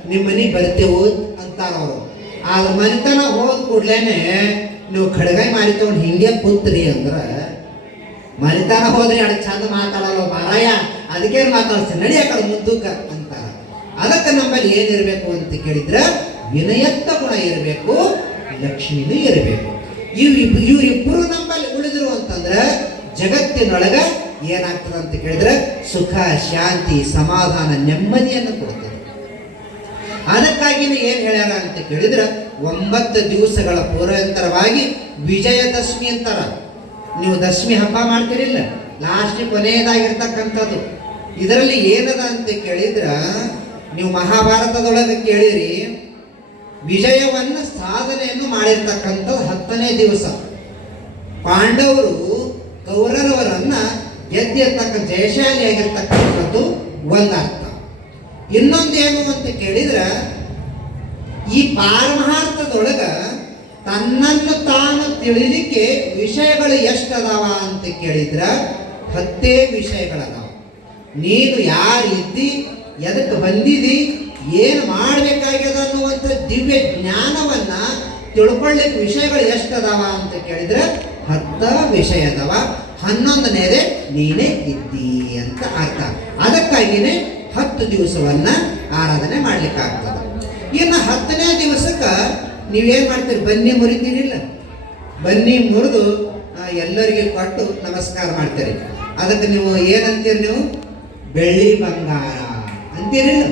ನಿಮ್ಮ ಮನೆಗೆ ಬರ್ತೇವು ಅಂತಾರ ಅವರು. ಆದ್ರ ಮನೆತನ ಹೋದ ಕೂಡ್ಲೇನೆ ನೀವು ಖಡ್ಗಾಯಿ ಮಾರಿ ತಗೊಂಡು ಹಿಂಗೆ ಕೂತ್ರಿ ಅಂದ್ರ ಮನೆತನ ಹೋದ್ರಿ ಅದಕ್ಕೆ ಚಂದ ಮಾತಾಡಲ್ಲ ಮಾರಾಯ, ಅದಕ್ಕೇನು ಮಾತಾಡ್ತೀನಿ ನಡಿ ಆ ಕಡೆ ಮುದ್ದುಕ ಅಂತಾರ. ಅದಕ್ಕೆ ನಮ್ಮಲ್ಲಿ ಏನಿರಬೇಕು ಅಂತ ಕೇಳಿದ್ರೆ ವಿನಯತ್ತ ಗುಣ ಇರಬೇಕು, ಲಕ್ಷ್ಮಿನೂ ಇರಬೇಕು. ಇವರಿಬ್ಬರು ನಮ್ಮಲ್ಲಿ ಉಳಿದ್ರು ಅಂತಂದ್ರೆ ಜಗತ್ತಿನೊಳಗ ಏನಾಗ್ತದೆ ಅಂತ ಕೇಳಿದ್ರೆ ಸುಖ ಶಾಂತಿ ಸಮಾಧಾನ ನೆಮ್ಮದಿಯನ್ನು ಕೊಡ್ತದೆ. ಅದಕ್ಕಾಗಿನೇ ಏನ್ ಹೇಳ್ಯಾರ ಅಂತ ಕೇಳಿದ್ರೆ 9 ದಿವಸಗಳ ಪೂರ್ವಂತರವಾಗಿ ವಿಜಯದಶಮಿ ಅಂತಾರ. ನೀವು ದಶಮಿ ಹಬ್ಬ ಮಾಡ್ತೀರಿಲ್ಲ, ಲಾಸ್ಟ್ ಕೊನೆಯದಾಗಿರ್ತಕ್ಕಂಥದ್ದು. ಇದರಲ್ಲಿ ಏನದ ಅಂತ ಕೇಳಿದ್ರ, ನೀವು ಮಹಾಭಾರತದೊಳಗೆ ಕೇಳಿರಿ, ವಿಜಯವನ್ನ ಸಾಧನೆಯನ್ನು ಮಾಡಿರ್ತಕ್ಕಂಥದ್ದು 10ನೇ ದಿವಸ. ಪಾಂಡವರು ಕೌರವರನ್ನ ಗೆದ್ದಿರ್ತಕ್ಕ ಜಯಶಾಲಿಯಾಗಿರ್ತಕ್ಕಂಥದ್ದು ಒಂದರ್ಥ. ಇನ್ನೊಂದೇನು ಅಂತ ಕೇಳಿದ್ರ, ಈ ಪಾರಮಾರ್ಥದೊಳಗ ತನ್ನನ್ನು ತಾನು ತಿಳಿಲಿಕ್ಕೆ ವಿಷಯಗಳು ಎಷ್ಟದಾವ ಅಂತ ಕೇಳಿದ್ರ 10 ವಿಷಯಗಳದಾವ. ನೀನು ಯಾರಿದ್ದಿ, ಎದಕ್ಕೆ ಬಂದಿದಿ, ಏನು ಮಾಡಬೇಕಾಗ್ಯದ ಅನ್ನುವಂಥ ದಿವ್ಯ ಜ್ಞಾನವನ್ನ ತಿಳ್ಕೊಳ್ಳಿಕ್ಕೆ ವಿಷಯಗಳು ಎಷ್ಟದಾವ ಅಂತ ಕೇಳಿದ್ರೆ 10 ವಿಷಯ ಅದಾವ. 11ನೇದೇ ನೀನೇ ಇದ್ದಿ ಅಂತ ಅರ್ಥ. ಅದಕ್ಕಾಗಿನೇ 10 ದಿವಸವನ್ನ ಆರಾಧನೆ ಮಾಡ್ಲಿಕ್ಕಾಗ್ತದೆ. ಇನ್ನು 10ನೇ ದಿವಸಕ್ಕೆ ನೀವೇನ್ ಮಾಡ್ತೀರಿ, ಬನ್ನಿ ಮುರಿತೀರಿಲ್ಲ, ಬನ್ನಿ ಮುರಿದು ಎಲ್ಲರಿಗೆ ಕೊಟ್ಟು ನಮಸ್ಕಾರ ಮಾಡ್ತೀರಿ. ಅದಕ್ಕೆ ನೀವು ಏನಂತೀರಿ, ನೀವು ಬೆಳ್ಳಿ ಬಂಗಾರ ಅಂತೀರಿಲ್ಲ.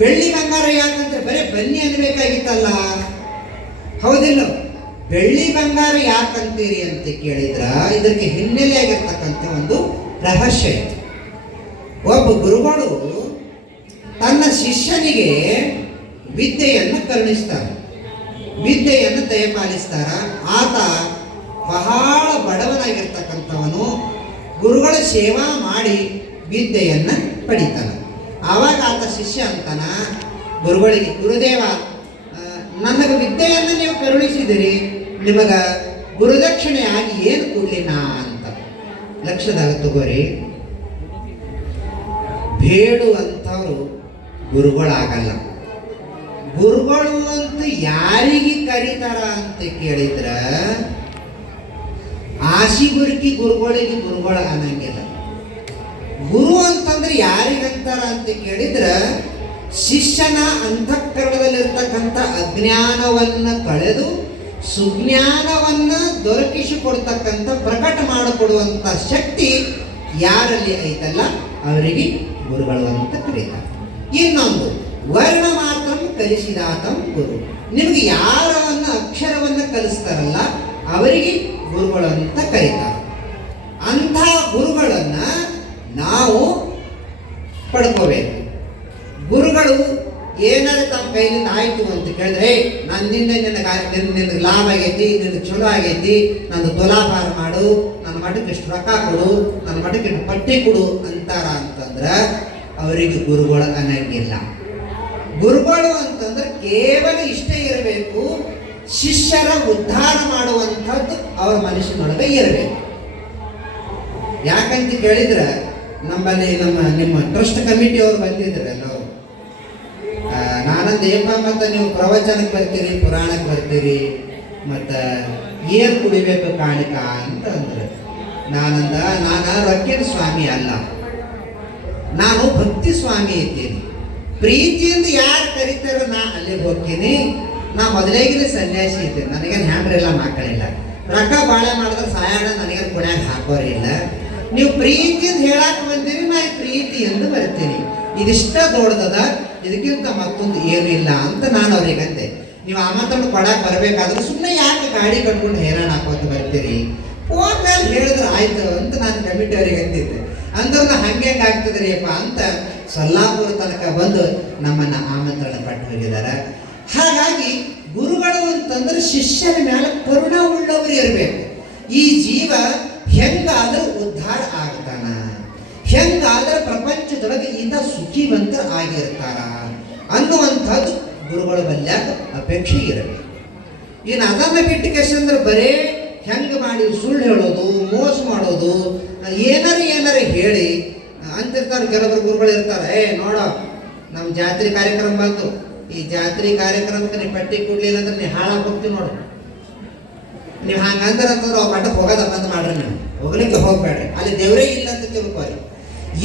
ಬೆಳ್ಳಿ ಬಂಗಾರ ಯಾಕಂದ್ರೆ ಬರೀ ಬನ್ನಿ ಅನ್ಬೇಕಾಗಿತ್ತಲ್ಲ, ಹೌದಿಲ್ಲ? ಬೆಳ್ಳಿ ಬಂಗಾರ ಯಾಕಂತೀರಿ ಅಂತ ಕೇಳಿದ್ರ ಇದಕ್ಕೆ ಹಿನ್ನೆಲೆ ಆಗಿರ್ತಕ್ಕಂಥ ಒಂದು ರಹಸ್ಯ ಇದೆ. ಒಬ್ಬ ಗುರುಗಳು ತನ್ನ ಶಿಷ್ಯನಿಗೆ ವಿದ್ಯೆಯನ್ನು ಕರುಣಿಸ್ತಾರೆ, ವಿದ್ಯೆಯನ್ನು ದಯಪಾಲಿಸ್ತಾರ. ಆತ ಬಹಳ ಬಡವನಾಗಿರ್ತಕ್ಕಂಥವನು, ಗುರುಗಳ ಸೇವಾ ಮಾಡಿ ವಿದ್ಯೆಯನ್ನ ಪಡಿತಾನ. ಆವಾಗ ಆತ ಶಿಷ್ಯ ಅಂತಾನ ಗುರುಗಳಿಗೆ, ಗುರುದೇವ, ನನಗೆ ವಿದ್ಯೆಯನ್ನು ನೀವು ಕರುಣಿಸಿದಿರಿ, ನಿಮಗ ಗುರುದಕ್ಷಿಣೆಯಾಗಿ ಏನು ಕೊಡ್ಲಿ ನಾ ಅಂತ. ಲಕ್ಷದಾಗ ತಗೋರಿ, ಬೇಡುವಂಥವ್ರು ಗುರುಗಳಾಗಲ್ಲ. ಗುರುಗಳು ಅಂತ ಯಾರಿಗೆ ಕರೀತಾರ ಅಂತ ಕೇಳಿದ್ರ ಆಶಿ ಗುರುಕಿ ಗುರುಗಳಿಗೆ ಗುರುಗಳ ಅನ್ನಂಗಿಲ್ಲ. ಗುರು ಅಂತಂದ್ರೆ ಯಾರಿಗಂತಾರ ಅಂತ ಕೇಳಿದ್ರ ಶಿಷ್ಯನ ಅಂತಃಕರಣದಲ್ಲಿರ್ತಕ್ಕಂಥ ಅಜ್ಞಾನವನ್ನ ಕಳೆದು ಸುಜ್ಞಾನವನ್ನ ದೊರಕಿಸಿಕೊಡ್ತಕ್ಕಂಥ ಪ್ರಕಟ ಮಾಡಿಕೊಡುವಂಥ ಶಕ್ತಿ ಯಾರಲ್ಲಿ ಐತಲ್ಲ ಅವರಿಗೆ ಗುರುಗಳು ಅಂತ ಕರೀತಾರೆ. ಇನ್ನೊಂದು ವರ್ಣ ಮಾತ್ರ ಕಲಿಸಿದಾತಂ ಗುರು. ನಿಮ್ಗೆ ಯಾರವನ್ನ ಅಕ್ಷರವನ್ನ ಕಲಿಸ್ತಾರಲ್ಲ ಅವರಿಗೆ ಗುರುಗಳು ಅಂತ ಕರೀತಾರೆ. ಅಂಥ ಗುರುಗಳನ್ನ ನಾವು ಪಡ್ಕೋಬೇಕು. ಗುರುಗಳು ಏನಾರ ತಮ್ಮ ಕೈಲಿಂದ ಆಯ್ತು ಅಂತ ಕೇಳಿದ್ರೆ, ನನ್ನಿಂದ ನಿನಗೆ ಲಾಭ ಆಗೈತಿ, ನಿನಗೆ ಚಲೋ ಆಗೈತಿ, ನಂದು ತುಲಾಭಾರ ಮಾಡು, ನನ್ನ ಮಠಕ್ಕೆ ಇಷ್ಟು ರೊಕ್ಕ ಕೊಡು, ನನ್ನ ಮಠಕ್ಕೆ ಇಷ್ಟು ಪಟ್ಟಿ ಕೊಡು ಅಂತಾರ ಅಂತಂದ್ರ ಅವರಿಗೆ ಗುರುಗಳು ಅನ್ನಂಗಿಲ್ಲ. ಗುರುಗಳು ಅಂತಂದ್ರೆ ಕೇವಲ ಇಷ್ಟೇ ಇರಬೇಕು, ಶಿಷ್ಯರ ಉದ್ಧಾರ ಮಾಡುವಂಥದ್ದು ಅವರ ಮನಸ್ಸಿನೊಳಗೆ ಇರಬೇಕು. ಯಾಕಂತ ಕೇಳಿದ್ರೆ ನಮ್ಮಲ್ಲಿ ನಿಮ್ಮ ಟ್ರಸ್ಟ್ ಕಮಿಟಿ ಅವ್ರು ಬಂದಿದ್ರಲ್ಲ, ನಾನಂದೇಪ ಮತ್ತು ನೀವು ಪ್ರವಚನಕ್ಕೆ ಬರ್ತೀರಿ, ಪುರಾಣಕ್ಕೆ ಬರ್ತೀರಿ, ಮತ್ತು ಏನ್ ಕುಡಿಬೇಕು ಕಾಣಿಕ ಅಂತ ಅಂದ್ರೆ ನಾನಂದ, ನಾನು ರೊಕ್ಕಿನ ಸ್ವಾಮಿ ಅಲ್ಲ, ನಾನು ಭಕ್ತಿ ಸ್ವಾಮಿ ಇದ್ದೀನಿ. ಪ್ರೀತಿಯಿಂದ ಯಾರು ಕರೀತಾರ ನಾ ಅಲ್ಲಿಗೆ ಹೋಗ್ತೀನಿ. ನಾ ಮೊದಲೇಗಿನ ಸನ್ಯಾಸಿ ಇದ್ದೇನೆ, ನನಗೇನು ಹ್ಯಾಂಡ್ರಿಲ್ಲ, ಮಕ್ಕಳಿಲ್ಲ. ರೊಕ್ಕ ಬಾಳೆ ಮಾಡಿದ್ರೆ ಸಾಯಣ ನನಗೇನು ಕುಣ್ಯಾಗ ಹಾಕೋರಿಲ್ಲ. ನೀವು ಪ್ರೀತಿಯಿಂದ ಹೇಳಾಕ ಬಂದಿರಿ, ನಾ ಪ್ರೀತಿಯಿಂದ ಬರ್ತೀನಿ. ಇದಿಷ್ಟ ದೊಡ್ಡದ, ಇದಕ್ಕಿಂತ ಮತ್ತೊಂದು ಏನು ಇಲ್ಲ ಅಂತ ನಾನು ಅವ್ರಿಗಂದೆ. ನೀವು ಆಮಂತ್ರಣ ಕೊಡಕ್ಕೆ ಬರಬೇಕಾದ್ರೆ ಸುಮ್ಮನೆ ಯಾಕೆ ಗಾಡಿ ಕಟ್ಕೊಂಡು ಹೈರಾಣ ಹಾಕೋತ ಬರ್ತೀರಿ, ಫೋನ್ ಮೇಲೆ ಹೇಳಿದ್ರೆ ಆಯ್ತು ಅಂತ ನಾನು ಕಮಿಟಿ ಅವ್ರಿಗೆ ಅಂದಿದ್ದೆ. ಅಂದ್ರನ್ನ ಹಂಗೆ ಆಗ್ತದ್ರಿ ಅಪ್ಪ ಅಂತ ಸೊಲ್ಲಾಪುರ ತನಕ ಬಂದು ನಮ್ಮನ್ನು ಆಮಂತ್ರಣ ಪಟ್ಟು ಹೋಗಿದ್ದಾರೆ. ಹಾಗಾಗಿ ಗುರುಗಳು ಅಂತಂದ್ರೆ ಶಿಷ್ಯನ ಮೇಲೆ ಕರುಣ ಉಳ್ಳವರು ಇರಬೇಕು. ಈ ಜೀವ ಹೆಂಗಾದ್ರೂ ಉದ್ಧಾರ ಆಗ್ತಾನ, ಹೆಂಗಾದ್ರೆ ಪ್ರಪಂಚದೊಳಗೆ ಈತ ಸುಖಿವಂತ ಆಗಿರ್ತಾರ ಅನ್ನುವಂಥದ್ದು ಗುರುಗಳ ಬಲ್ಯಾಗ ಅಪೇಕ್ಷೆ ಇರಬೇಕು. ಇನ್ನು ಅದನ್ನ ಬಿಟ್ಟು ಕೆಸಂದ್ರೆ ಬರೇ ಹೆಂಗೆ ಮಾಡಿ ಸುಳ್ಳು ಹೇಳೋದು, ಮೋಸ ಮಾಡೋದು, ಏನಾರ ಹೇಳಿ ಅಂತಿರ್ತಾರೆ. ಕೆಲವರು ಗುರುಗಳು ಇರ್ತಾರೆ, ನೋಡೋ ನಮ್ಮ ಜಾತ್ರೆ ಕಾರ್ಯಕ್ರಮ ಬಂತು, ಈ ಜಾತ್ರೆ ಕಾರ್ಯಕ್ರಮಕ್ಕೆ ನೀವು ಪಟ್ಟಿ ಕೊಡ್ಲಿಲ್ಲ ಅಂದ್ರೆ ನೀವು ಹಾಳಾಗಿ ಹೋಗ್ತೀವಿ ನೋಡು. ನೀವು ಹಂಗಂದ್ರೆ ಅಂತಂದ್ರೆ ಅವ್ರ ಮಠಕ್ಕೆ ಹೋಗೋದ ಬಂದ್ ಮಾಡ್ರಿ, ನೀವು ಹೋಗ್ಲಿಕ್ಕೆ ಹೋಗ್ಬೇಡ್ರಿ, ಅಲ್ಲಿ ದೇವರೇ ಇಲ್ಲ ಅಂತ ತಿಳ್ಕೊರಿ.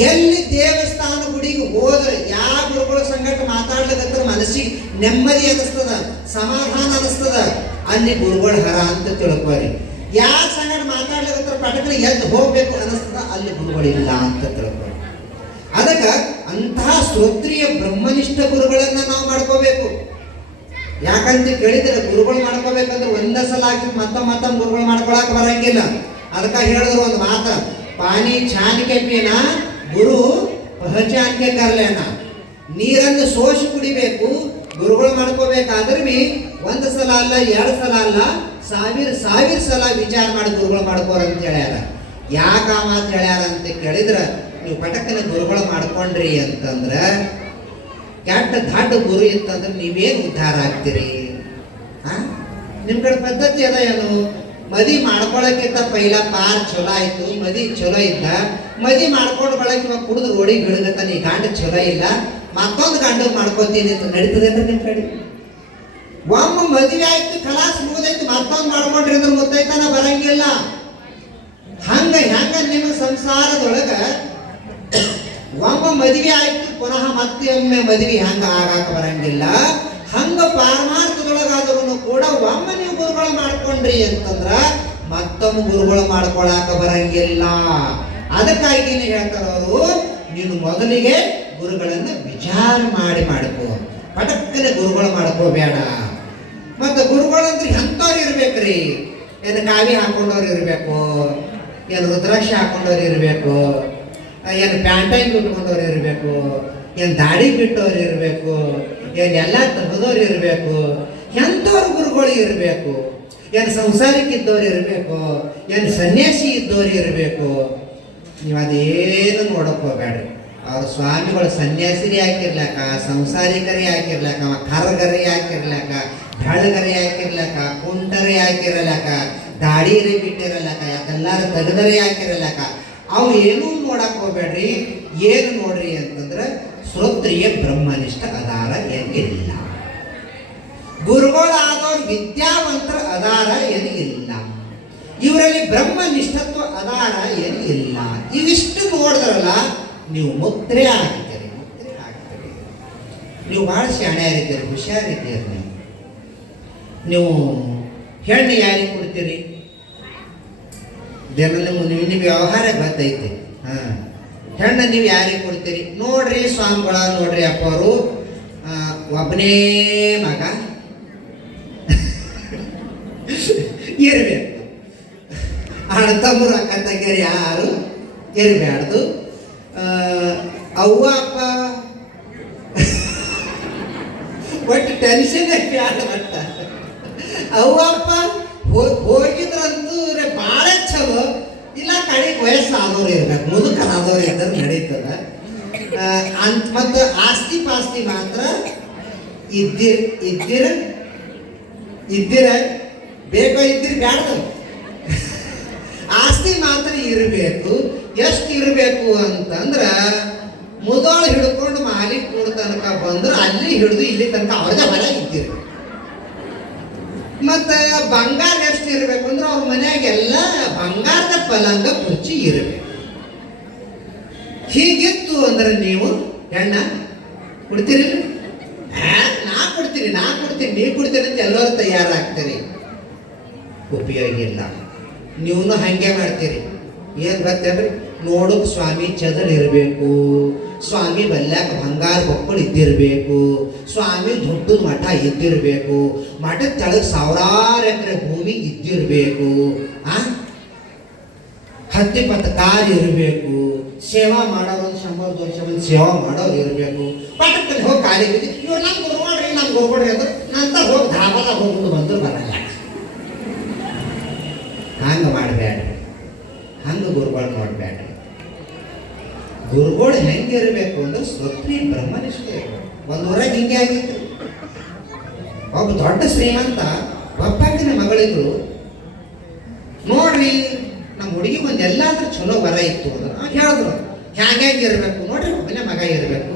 ಎಲ್ಲಿ ದೇವಸ್ಥಾನ ಗುಡಿಗೆ ಹೋದ್ರೆ ಯಾವ ಗುರುಗಳ ಸಂಗಟ ಮಾತಾಡ್ಲಿಕ್ಕಂದ್ರೆ ಮನಸ್ಸಿಗೆ ನೆಮ್ಮದಿ ಅನಿಸ್ತದ, ಸಮಾಧಾನ ಅನಿಸ್ತದ, ಅಲ್ಲಿ ಗುರುಗಳ ಹರ ಅಂತ ತಿಳ್ಕೊರಿ. ಯಾವ ಸಂಗಟ ಮಾತಾಡ್ಲಿಕ್ಕಂದ್ರೆ ಪಟಕಲಿ ಎದ್ದು ಹೋಗ್ಬೇಕು ಅನಿಸ್ತದ, ಅಲ್ಲಿ ಗುರುಗಳಿಲ್ಲ ಅಂತ ತಿಳ್ಕೊರಿ. ಅದಕ್ಕೆ ಅಂತಹ ಶ್ರೋತ್ರಿಯ ಬ್ರಹ್ಮನಿಷ್ಠ ಗುರುಗಳನ್ನ ನಾವು ಮಾಡ್ಕೋಬೇಕು. ಯಾಕಂತ ಕೇಳಿದ್ರೆ ಗುರುಗಳು ಮಾಡ್ಕೋಬೇಕಂದ್ರೆ ಒಂದೇ ಸಲ ಆಗ್ತದೆ, ಮತ್ತೊಮ್ಮೆ ಗುರುಗಳು ಮಾಡ್ಕೊಳಕ್ ಬರಂಗಿಲ್ಲ. ಅದಕ್ಕೆ ಹೇಳಿದ್ರು ಒಂದು ಮಾತ, ಪಾನಿ ಛಾನಿಕೆ ಪೀನ ಗುರು ಪಹಚಾನಿಕೆ ಕರ್ಲೇನ. ನೀರನ್ನು ಸೋಸಿ ಕುಡಿಬೇಕು, ಗುರುಗಳು ಮಾಡ್ಕೋಬೇಕಾದ್ರೆ ಬಿ ಒಂದು ಸಲ ಅಲ್ಲ, ಎರಡು ಸಲ ಅಲ್ಲ, ಸಾವಿರ ಸಲ ವಿಚಾರ ಮಾಡಿ ಗುರುಗಳು ಮಾಡ್ಕೋರ ಅಂತ ಹೇಳ್ಯಾರ. ಯಾಕೆ ಆ ಮಾತು ಹೇಳ್ಯಾರ ಅಂತ ಕೇಳಿದ್ರೆ, ನೀವು ಪಟಕ್ಕನ ಗುರುಗಳು ಮಾಡ್ಕೊಂಡ್ರಿ ಅಂತಂದ್ರ ಕೆಟ್ಟ ದಡ್ಡ ಗುರು ಇತ್ತಂದ್ರೆ ನೀವೇನು ಉದ್ಧಾರ ಆಗ್ತೀರಿ? ನಿಮ್ ಕಡೆ ಪದ್ಧತಿ ಅದ ಏನು? ಮದಿ ಮಾಡ್ಕೊಳಕ್ಕಿಂತ ಪೈಲ ಪಾರ್ ಚಲೋ ಆಯ್ತು, ಮದಿ ಚಲೋ ಇದ್ದ, ಮದಿ ಮಾಡ್ಕೊಂಡು ಬಳಕೆ ಕುಡಿದು ರೋಡಿ ಬಿಡಗತ್ತ, ನೀ ಗಂಡ ಚಲೋ ಇಲ್ಲ, ಮತ್ತೊಂದು ಗಂಡ ಮಾಡ್ಕೋತೀನಿ ಅಂತ ನಡೀತದೆ ಅಂದ್ರೆ ನಿಮ್ ಕಡೆ? ಒಮ್ಮ ಮದುವೆ ಆಯ್ತು, ಕಲಾಸ್ ಮುಗಿದೈತು, ಮತ್ತೊಂದು ಮಾಡ್ಕೊಂಡ್ರಿ ಅಂದ್ರೆ ಮುತ್ತೈತನ ಬರಂಗಿಲ್ಲ. ಹಂಗ ನಿಮ್ಮ ಸಂಸಾರದೊಳಗ ಒಮ್ಮ ಮದುವೆ ಆಯ್ತು, ಪುನಃ ಮತ್ತೆ ಒಮ್ಮೆ ಮದುವೆ ಹಂಗ ಆಗಾಕ ಬರಂಗಿಲ್ಲ. ಹಂಗ ಪಾರಮಾರ್ಥದೊಳಗಾದ್ರೂ ಕೂಡ ಒಮ್ಮೆ ನೀವು ಗುರುಗಳು ಮಾಡ್ಕೊಂಡ್ರಿ ಅಂತಂದ್ರ ಮತ್ತೊಮ್ಮೆ ಗುರುಗಳು ಮಾಡ್ಕೊಳಾಕ ಬರಂಗಿಲ್ಲ. ಅದಕ್ಕಾಗಿನೇ ಹೇಳ್ತಾರ ಅವರು, ನೀನು ಮೊದಲಿಗೆ ಗುರುಗಳನ್ನ ವಿಚಾರ ಮಾಡಿ ಮಾಡ್ಕೋ, ಪಟಕ್ಕನೆ ಗುರುಗಳು ಮಾಡ್ಕೋಬೇಡ. ಮತ್ತೆ ಗುರುಗಳಂದ್ರೆ ಎಂಥವ್ರು ಇರ್ಬೇಕ್ರಿ? ಏನು ಕಾವಿ ಹಾಕೊಂಡವ್ರು ಇರಬೇಕು, ಏನು ರುದ್ರಾಕ್ಷಿ ಹಾಕೊಂಡವ್ರು ಇರಬೇಕು, ಏನು ಪ್ಯಾಂಟೈನ್ ಬಿಟ್ಕೊಂಡವ್ರು ಇರಬೇಕು, ಏನು ದಾಡಿ ಬಿಟ್ಟವ್ರು ಇರಬೇಕು, ಏನು ಎಲ್ಲ ತೆಗೆದವ್ರು ಇರಬೇಕು, ಎಂಥವ್ರು ಗುರುಗಳು ಇರಬೇಕು? ಏನು ಸಂಸಾರಕ್ಕಿದ್ದವ್ರು ಇರಬೇಕು, ಏನು ಸನ್ಯಾಸಿ ಇದ್ದವ್ರು ಇರಬೇಕು? ನೀವು ಅದೇನು ನೋಡಕ್ ಹೋಗ್ಬೇಡ್ರಿ. ಅವ್ರ ಸ್ವಾಮಿಗಳು ಸನ್ಯಾಸಿರಿ ಹಾಕಿರ್ಲಾಕ, ಸಂಸಾರಿಕರೇ ಹಾಕಿರ್ಲಾಕ, ಕರ್ಗರಿ ಹಾಕಿರ್ಲಾಕ, ಬೆಳಗರಿ ಹಾಕಿರ್ಲಾಕ, ಕುಂಟರಿ ಹಾಕಿರಲಾಕ, ದಾಡಿರಿ ಬಿಟ್ಟಿರಲಾಕ, ಯಾಕೆಲ್ಲಾರು ತೆಗೆದರಿ ಹಾಕಿರಲಾಕ, ಅವು ಏನೂ ನೋಡಕ್ ಹೋಗ್ಬೇಡ್ರಿ. ಏನು ನೋಡ್ರಿ ಅಂತಂದ್ರೆ ಶ್ರೋತ್ರಿಯ ಬ್ರಹ್ಮನಿಷ್ಠ ಅದಾರ ಏನಿಲ್ಲ, ಗುರುಗಳಾದವ್ರು ವಿದ್ಯಾವಂತರ ಅದಾರ ಏನು ಇಲ್ಲ, ಇವರಲ್ಲಿ ಬ್ರಹ್ಮನಿಷ್ಠತ್ವ ಅದಾರ ಏನು ಇಲ್ಲ. ಇವಿಷ್ಟು ನೋಡಿದ್ರಲ್ಲ ನೀವು ಮುಕ್ತರೇ ಆಗಿದ್ದೀರಿ. ನೀವು ಭಾಳ ಶಾಣ್ಯಾರಿದ್ದೀರಿ, ಹುಷಾರಿದ್ದೀರಿ. ನೀವು ಹೆಣ್ಣು ಯಾರಿಗೆ ಕೊಡ್ತೀರಿ? ನಿಮ್ಮ ವ್ಯವಹಾರ ಗೊತ್ತೈತಿ. ಹೆಣ್ಣು ನೀವು ಯಾರಿಗೆ ಕೊಡ್ತೀರಿ? ನೋಡ್ರಿ ಸ್ವಾಮಿಗಳ, ನೋಡ್ರಿ ಅಪ್ಪವರು ಒಬ್ಬನೇ ಮಗ ಇರಬೇಕು, ಅಣ್ಣ ತಮ್ಮರು ಅಕ್ಕ ತಂಗಿಯರು ಯಾರು ಇರಬಾರ್ದು. ಅವ್ವ ಅಪ್ಪ ಒಟ್ಟು ಟೆನ್ಷನ್ ಅಂತ. ಅವ್ವ ಅಪ್ಪ ಹೋಗಿದ್ರಂತೂ ಭಾಳ ಚಲೋ, ಇಲ್ಲ ಕಡೆಗೆ ವಯಸ್ಸಾದವ್ರು ಇರ್ಬೇಕು, ಮುದುಕರಾದವ್ರು ಇದ್ರೆ ನಡೀತದ. ಮತ್ತು ಆಸ್ತಿ ಪಾಸ್ತಿ ಮಾತ್ರ ಇದ್ದಿರ ಬೇಕೋ ಇದ್ದಿರ ಬ್ಯಾಡ್ದು, ಆಸ್ತಿ ಮಾತ್ರ ಇರಬೇಕು. ಎಷ್ಟು ಇರಬೇಕು ಅಂತಂದ್ರ ಮುದೋಳು ಹಿಡ್ಕೊಂಡು ಮಾಲಿಕ್ ಕೂಡ ತನಕ ಬಂದ್ರೆ ಅಲ್ಲಿ ಹಿಡಿದು ಇಲ್ಲಿ ತನಕ ಅವ್ರದೇ ಹೊರ ಇದ್ದಿರ. ಮತ್ತ ಬಂಗಾರ ಎಷ್ಟು ಇರಬೇಕು ಅಂದ್ರೆ ಅವ್ರ ಮನ್ಯಾಗೆಲ್ಲ ಬಂಗಾರದ ಪಲಂಗ ಕುರ್ಚಿ ಇರಬೇಕು. ಹೀಗಿತ್ತು ಅಂದ್ರೆ ನೀವು ಹೆಣ್ಣ ಕೊಡ್ತೀರಿ? ನಾ ಕೊಡ್ತೀನಿ ನೀ ಕೊಡ್ತೀನಿ ಅಂತ ಎಲ್ಲರೂ ತಯಾರಾಗ್ತೀರಿ. ಉಪಯೋಗ ಇಲ್ಲ. ನೀವು ಹಂಗೆ ಮಾಡ್ತೀರಿ. ಏನ್ ಗೊತ್ತೇನ್ರಿ? ನೋಡೋಕ್ ಸ್ವಾಮಿ ಚದರ್ ಇರಬೇಕು, ಸ್ವಾಮಿ ಬಲ್ಯಾಕ ಬಂಗಾರ ಮಕ್ಕಳು ಇದ್ದಿರಬೇಕು, ಸ್ವಾಮಿ ದೊಡ್ಡದ ಮಠ ಇದ್ದಿರಬೇಕು, ಮಠದ ತೆಳಗ್ ಸಾವಿರಾರು ಎಕರೆ ಭೂಮಿ ಇದ್ದಿರಬೇಕು, 10-20 ಕಾರ್ ಇರಬೇಕು, ಸೇವಾ ಮಾಡೋರು 100-200 ಮಂದಿ ಸೇವಾ ಮಾಡೋರು ಇರಬೇಕು. ಪಟ್ಟದಲ್ಲಿ ಹೋಗಿ ಖಾಲಿ ಬಿದ್ದು ಇವ್ರು ನಮ್ಗೆ ಹೋಗ್ಕೊಡ್ರಿ ಅಂದ್ರೆ ನಂತರ ಹೋಗಿ ಧಾಬಾದಾಗ ಹೋಗುದು ಬಂದ್ರು ಬರಲ್ಲ. ಹಂಗೆ ಮಾಡಬೇಡ್ರಿ, ಹಂಗೆ ಗುರುಗಳು ನೋಡ್ಬೇಡ್ರಿ. ಗುರುಗಳು ಹೆಂಗಿರ್ಬೇಕು ಅಂದ್ರೆ ಸ್ವತ್ರಿ ಬ್ರಹ್ಮನಿಷ್ಠ ಇರಬೇಕು. ಒಂದು ಊರಾಗ ಹಿಂಗೆ ಆಗಿತ್ತು. ಒಬ್ಬ ದೊಡ್ಡ ಶ್ರೀಮಂತ ಒಬ್ಬಾಕಿನ ಮಗಳಿದ್ರು. ನೋಡ್ರಿ ನಮ್ಮ ಹುಡುಗಿ ಒಂದು ಎಲ್ಲಾದ್ರೂ ಚಲೋ ವರ ಇತ್ತು ಅಂದ್ರೆ ಹೇಳಿದ್ರು ಹ್ಯಾಂಗಿರ್ಬೇಕು ನೋಡ್ರಿ, ಒಬ್ಬನೇ ಮಗ ಇರಬೇಕು,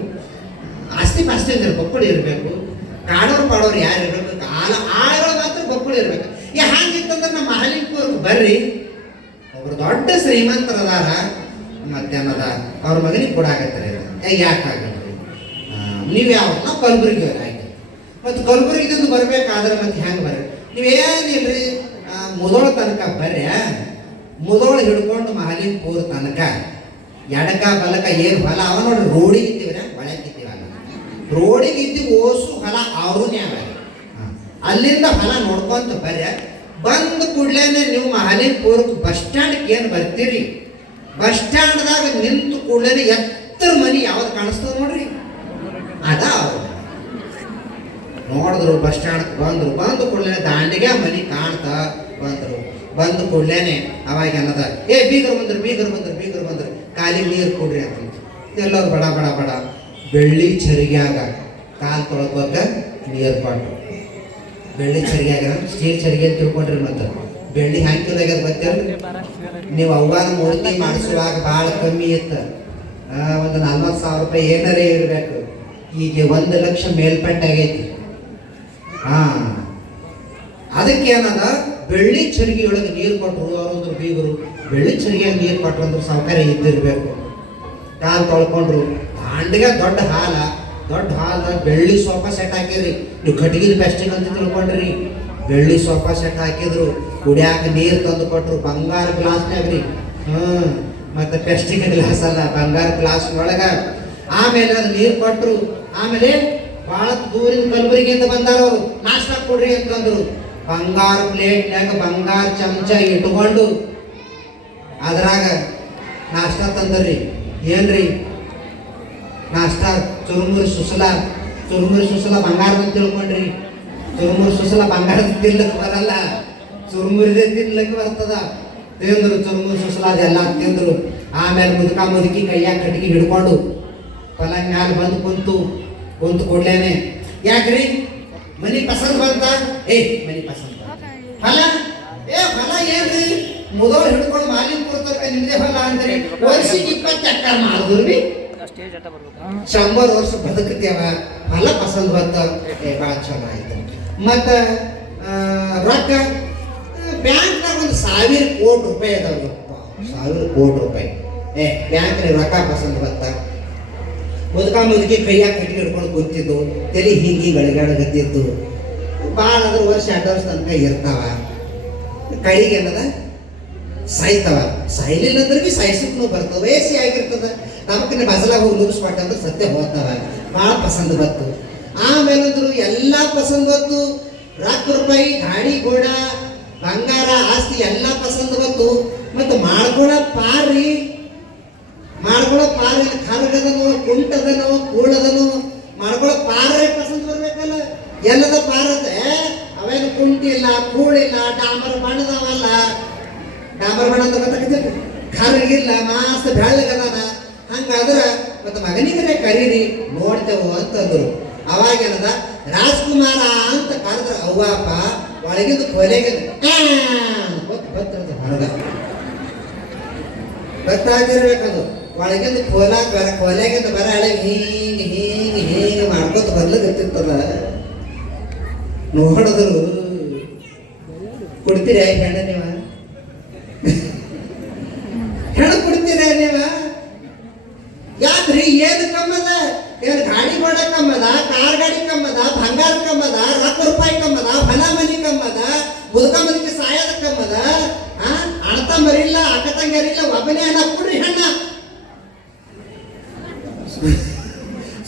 ಆಸ್ತಿ ಪಾಸ್ತಿ ಅಂದ್ರೆ ಮಕ್ಕಳು ಇರಬೇಕು, ಕಾಡೋರು ಪಾಡೋರು ಯಾರು ಇರಬೇಕು, ಆಳೋ ಮಾತ್ರ ಮಕ್ಕಳು ಇರ್ಬೇಕು. ಹ್ಯಾಂಗಿತ್ತಂದ್ರೆ ನಮ್ಮ ಮಹಾಲಿಂಗಪುರಕ್ಕೆ ಬರ್ರಿ, ಒಬ್ರು ದೊಡ್ಡ ಶ್ರೀಮಂತರದಾರ, ಮತ್ತೇನದ ಅವ್ರ ಮಗನಿಗೆ ಕೊಡಾಕತ್ತಾರೆ. ಯಾಕಾಗಲ್ರಿ? ನೀವು ಯಾವ ನಾವು ಕಲಬುರಗಿ ಆಯ್ತು. ಮತ್ತು ಕಲಬುರಗಿದಿಂದ ಬರ್ಬೇಕಾದ್ರೆ ಮತ್ತೆ ಹೆಂಗೆ ಬರ್ರಿ? ನೀವೇನಿಲ್ರಿ ಮುದೋಳ ತನಕ ಬರ್ರಿ, ಮುದೋಳ ಹಿಡ್ಕೊಂಡು ಮಹಾಲಿಂಗಪುರ ತನಕ ಎಡಕ ಬಲಕ ಏನು ಹೊಲ ಅವ ನೋಡ್ರಿ, ರೋಡಿಗೆ ಇದ್ದೀವ್ರ ಒಳಗಿದ್ದೀವಲ್ಲ, ರೋಡಿಗೆ ಇದ್ದೀವಿ ಓಸು ಹೊಲ ಅವ್ರನ್ನೇ ಅವ. ಅಲ್ಲಿಂದ ಹೊಲ ನೋಡ್ಕೊಂತ ಬರ್ರಿ. ಬಂದ ಕೂಡ್ಲೇನೆ ನೀವು ಮಹಾಲಿಂಗಪುರಕ್ಕೆ ಬಸ್ ಸ್ಟ್ಯಾಂಡ್ಗೆ ಏನು ಬರ್ತೀರಿ, ಬಸ್ ಸ್ಟ್ಯಾಂಡ್ದಾಗ ನಿಂತು ಕೂಡಲೇ ಎತ್ತರ ಮನಿ ಯಾವ್ದು ಕಾಣಿಸ್ತದ ನೋಡ್ರಿ, ಅದ ಅವ್ರು ನೋಡಿದ್ರು. ಬಸ್ ಸ್ಟ್ಯಾಂಡ್ ಬಂದು ಕೂಡಲೇ ದಾಂಡಿಗೆ ಮನಿ ಕಾಣ್ತಾ ಬಂದು ಕೂಡಲೇನೆ ಅವಾಗ ಅನ್ನದ ಬೀಗರು ಬಂದ್ರು ಖಾಲಿ ನೀರು ಕೊಡ್ರಿ ಅಂತ ಎಲ್ಲರೂ ಬಡ ಬಡ ಬಡ ಬೆಳ್ಳಿ ಚರಿಗ್ಯಾಗ ಕಾಲು ತೊಳ್ಕೊಕ ನೀರು ಕೊಟ್ಟು, ಬೆಳ್ಳಿ ಚರಿಗ್ಯಾಗ ಸ್ಟೀಲ್ ಚರಿಗೆ ಅಂತ ತಿಳ್ಕೊಂಡ್ರಿ. ಮತ್ತೆ ಬೆಳ್ಳಿ ಹಾಕಿದಾಗ ಗೊತ್ತಿಲ್ಲ ನೀವು ಅವ್ವಾನ ಮೂರ್ತಿ ಮಾಡಿಸುವಾಗ ಭಾಳ ಕಮ್ಮಿ ಇತ್ತು, ಒಂದು 40,000 ರೂಪಾಯಿ ಏನಾರೇ ಇರಬೇಕು. ಈಗ 1 ಲಕ್ಷ ಮೇಲ್ಪಟ್ಟ ಆಗೈತಿ. ಅದಕ್ಕೆ ಏನದ ಬೆಳ್ಳಿ ಚರಿಗೆ ಒಳಗೆ ನೀರು ಕೊಟ್ಟರು ಅವರೊಂದು ಬೀಗರು, ಬೆಳ್ಳಿ ಚರಿಗೆಯಾಗ ನೀರು ಕೊಟ್ಟರು ಅಂದ್ರೆ ಸೌಕರ್ಯ ಇದ್ದಿರ್ಬೇಕು. ಕಾಲು ತೊಳ್ಕೊಂಡ್ರು. ದಾಂಡಿಗೆ ದೊಡ್ಡ ಹಾಲ ಬೆಳ್ಳಿ ಸೋಫಾ ಸೆಟ್ ಹಾಕಿದ್ರಿ. ನೀವು ಕಟ್ಟಿಗೆ ಪ್ಲಾಸ್ಟಿಕ್ ಅಂತ ತಿಳ್ಕೊಂಡ್ರಿ, ಬೆಳ್ಳಿ ಸೋಫಾ ಸೆಟ್ ಹಾಕಿದ್ರು. ಕುಡಿಯಾಕ ನೀರು ತಂದು ಕೊಟ್ರು ಬಂಗಾರ ಗ್ಲಾಸ್ನಾಗ್ರಿ. ಮತ್ತೆ ಪ್ಲಾಸ್ಟಿಕ್ ಗ್ಲಾಸ್ ಅಲ್ಲ, ಬಂಗಾರ ಗ್ಲಾಸ್ ಒಳಗ. ಆಮೇಲೆ ಅದು ನೀರು ಕೊಟ್ರು. ಆಮೇಲೆ ಭಾಳ ದೂರಿನ ಕಲಬುರಗಿಯಿಂದ ಬಂದಾರ ಅವರು, ನಾಷ್ಟ ಕೊಡ್ರಿ ಅಂತಂದ್ರು. ಬಂಗಾರ ಪ್ಲೇಟ್ನಾಗ ಬಂಗಾರ ಚಮಚ ಇಟ್ಕೊಂಡು ಅದ್ರಾಗ ನಾಷ್ಟ ತಂದ್ರಿ. ಏನ್ರಿ ನಾಷ್ಟ? ಚುರುಮುರಿ ಸುಸಲ ಬಂಗಾರದ ತಿಳ್ಕೊಂಡ್ರಿ. ಚುರುಮುರಿ ಸುಸಲ ಬಂಗಾರದ ತಿನ್ಲಕ್ಕೆ ಬರಲ್ಲ, ಚುರುಮುರಿದೇ ತಿನ್ಲಕ್ಕೆ ಬರ್ತದ. ತಿಂದ್ರು ಚುರುಮುರಿ ಸುಸಲ ಅದೆಲ್ಲ ತಿಂದ್ರು. ಆಮೇಲೆ ಮುದುಕಿ ಕೈಯಾಗ ಕಟ್ಟಿಗೆ ಹಿಡ್ಕೊಂಡು ಪಲಂಗ ಮ್ಯಾಲ ಬಂದು ಕುಂತು ಕೊಡ್ಲೇನೆ, ಯಾಕ್ರಿ ಮನಿ ಪಸಂದ್ ಬಂತ? ಮನಿ ಪಸಂದ್ ಹೊಲ ಹೊಲ ಏನ್ರಿ? ಮುದೋಳು ಹಿಡ್ಕೊಂಡು ಮಾಲಿಂಗಪುರ ತನಕ ನಿಮ್ದೇ ಹೊಲ ಅಂದ್ರಿ. ವರ್ಷಕ್ಕೆ 20 ಎಕರೆ ಮಾಡಿದ್ರಿ, 100 ವರ್ಷ ಬದುಕತೇವ, ಹೊಲ ಪಸಂದ್ ಬಂತ. ಭಾಳ ಚಲೋ ಆಯ್ತು. ಮತ್ತ ರೊಕ್ಕ ಬ್ಯಾಂಕ್ನಾಗ 1,000 ಕೋಟಿ ರೂಪಾಯಿ ಅದಾವ. 1,000 ಕೋಟಿ ರೂಪಾಯಿ ಬ್ಯಾಂಕ್ನಾಗ ರೊಕ್ಕ ಪಸಂದ್ ಬಂತ. ಮುದುಕಿ ಕೈಯಾಗ ಕಟ್ಟಿ ಹಿಡ್ಕೊಂಡು ಕೂತಿದ್ದು, ತಲೆ ಹೀಗೆ ಗಳಿಗಾಡಗತ್ತಿದ್ದು. ಭಾಳ ಅಂದ್ರೆ ವರ್ಷ 2 ವರ್ಷ ತನಕ ಇರ್ತಾವ. ಕೈಗೆ ಏನದ ಸಾಯ್ತಾವ. ಸಾಯ್ಲಿಲ್ಲ ಅಂದ್ರೆ ಭೀ ಸಾಯ್ಸಕ್ಕೂ ಬರ್ತವೆ. ವಯಸ್ಸಿ ಆಗಿರ್ತದ. ನಮಕಿನ್ನ ಬಸಲಾಗ ಹೋಗಿ ನುಗ್ಗಿಸ್ಕೊಟ್ಟ ಅಂದ್ರೆ ಸತ್ಯ ಹೋಗ್ತಾವ. ಭಾಳ ಪಸಂದ್ ಬತ್ತು. ಆಮೇಲಂದ್ರು ಎಲ್ಲ ಪಸಂದ್ ಬತ್ತು. ರೊಕ್ಕ ರೂಪಾಯಿ, ಗಾಡಿ ಗೋಡ, ಬಂಗಾರ, ಆಸ್ತಿ ಎಲ್ಲ ಪಸಂದ್ ಬತ್ತು. ಮತ್ತು ಮಾಡ್ಕೊಳ್ಳೋ ಪಾರಿ ಕರ್ಗದನೋ, ಕುಂಟದನೋ, ಕೂಳದನೋ ಮಾಡ್ಕೊಳ್ಳೋ ಪಾರೇ ಪಸಂದ್ ಬರ್ಬೇಕಲ್ಲ. ಎಲ್ಲದ ಪಾರತೆ ಅವೇನು ಕುಂಟಿಲ್ಲ, ಕೂಳಿಲ್ಲ, ಡಾಂಬರ್ ಬಣ್ಣದವಲ್ಲ. ಡಾಂಬರ್ ಬಣ್ಣ ಅಂತ ಗೊತ್ತಾಗ್ತದೆ, ಕರ್ಗಿಲ್ಲ, ಮಾಸ್ತ್ ಬೆಳ್ಳಗದಾನ. ಹಂಗಾದ್ರೆ ಮತ್ತು ಮಗನಿಗರೇ ಕರೀರಿ ನೋಡ್ತೇವು ಅಂತಂದ್ರು. ಅವಾಗೇನದ ರಾಜ್ಕುಮಾರ ಅಂತ ಕರೆದ್ರೆ ಅವ್ವಪ್ಪ ಒಳಗಿಂದ ಕೊಲೆಗೆ ಹೊರಗ ಗೊತ್ತಾಗಿರ್ಬೇಕದು. ಒಳಗಿಂದ ಕೊಲೆಗಿಂದ ಬರ ಹೀಗೆ ಮಾಡ್ಕೊತ ಬರ್ಲಿಕತ್ತಿರ್ತದ. ನೋಡಿದ್ರು ಕೊಡ್ತೀರ ಹೆಣ್ಣು ನೀವ? ಹೆಣ್ಣು ಕೊಡ್ತೀರ ನೀವ? ಯಾಕ್ರಿ? ಏನು ಕಮ್ಮದ? ಏನು ಗಾಡಿ ಗೋಡ ಕಮ್ಮದ, ಕಾರ್ ಗಾಡಿ ಕಮ್ಮದ, ಬಂಗಾರ ಕಮ್ಮದ, ರೊಕ್ಕ ರೂಪಾಯಿ ಕಮ್ಮದ, ಹೊಲ ಮನಿ ಕಮ್ಮದ, ಮುದುಕ ಮನಿಗೆ ಸಾಯದ ಕಮ್ಮದ? ಅಣ್ಣ ತಮ್ಮರಿಲ್ಲ, ಅಕ್ಕ ತಂಗಿಯರಿಲ್ಲ, ಒಬ್ಬನೇ ಅನ್ನ ಕೊಡ್ರಿ ಹೆಣ್ಣ.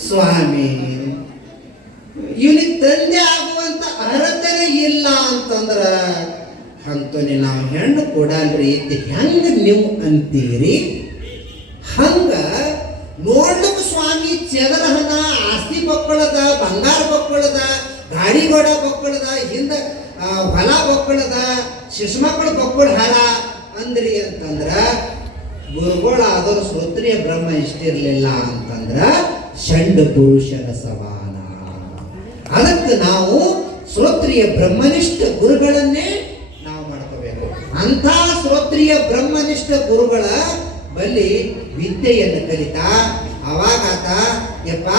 ಸ್ವಾಮಿ, ಇವನಿಗೆ ತಂದೆ ಆಗುವಂತ ಅರ್ಹತೆನೇ ಇಲ್ಲ ಅಂತಂದ್ರ ಅಂತನೇ ನಾವು ಹೆಣ್ಣು ಕೊಡಲ್ರಿ ಹೆಂಗ ನೀವು ಅಂತೀರಿ? ಹಂಗ ನೋಡ್ಲಿಕ್ಕೆ ಸ್ವಾಮಿ ಚೆದರ ಹಣ, ಆಸ್ತಿ ಬಕ್ಕಳದ, ಬಂಗಾರ ಬಕ್ಕಳದ, ಗಾಡಿ ಗೋಡ ಬಕ್ಕಳದ, ಹಿಂದ ಹೊಲ ಬಕ್ಕಳದ, ಶಿಶುಮಕ್ಕಳು ಬಕ್ಕಳ ಹಾರ ಅಂದ್ರಿ ಅಂತಂದ್ರ ಗುರುಗಳಾದರೂ ಶ್ರೋತ್ರಿಯ ಬ್ರಹ್ಮ ಇಷ್ಟಿರ್ಲಿಲ್ಲ ಅಂತಂದ್ರ ಷಂಡ ಪುರುಷರ ಸಮಾನ. ಅದಕ್ಕೆ ನಾವು ಶ್ರೋತ್ರಿಯ ಬ್ರಹ್ಮನಿಷ್ಠ ಗುರುಗಳನ್ನೇ ನಾವು ಮಾಡ್ಕೋಬೇಕು. ಅಂಥ ಶ್ರೋತ್ರಿಯ ಬ್ರಹ್ಮನಿಷ್ಠ ಗುರುಗಳ ಬಲ್ಲಿ ವಿದ್ಯೆಯನ್ನು ಕಲಿತಾ ಅವಾಗಾತ ಯಪ್ಪ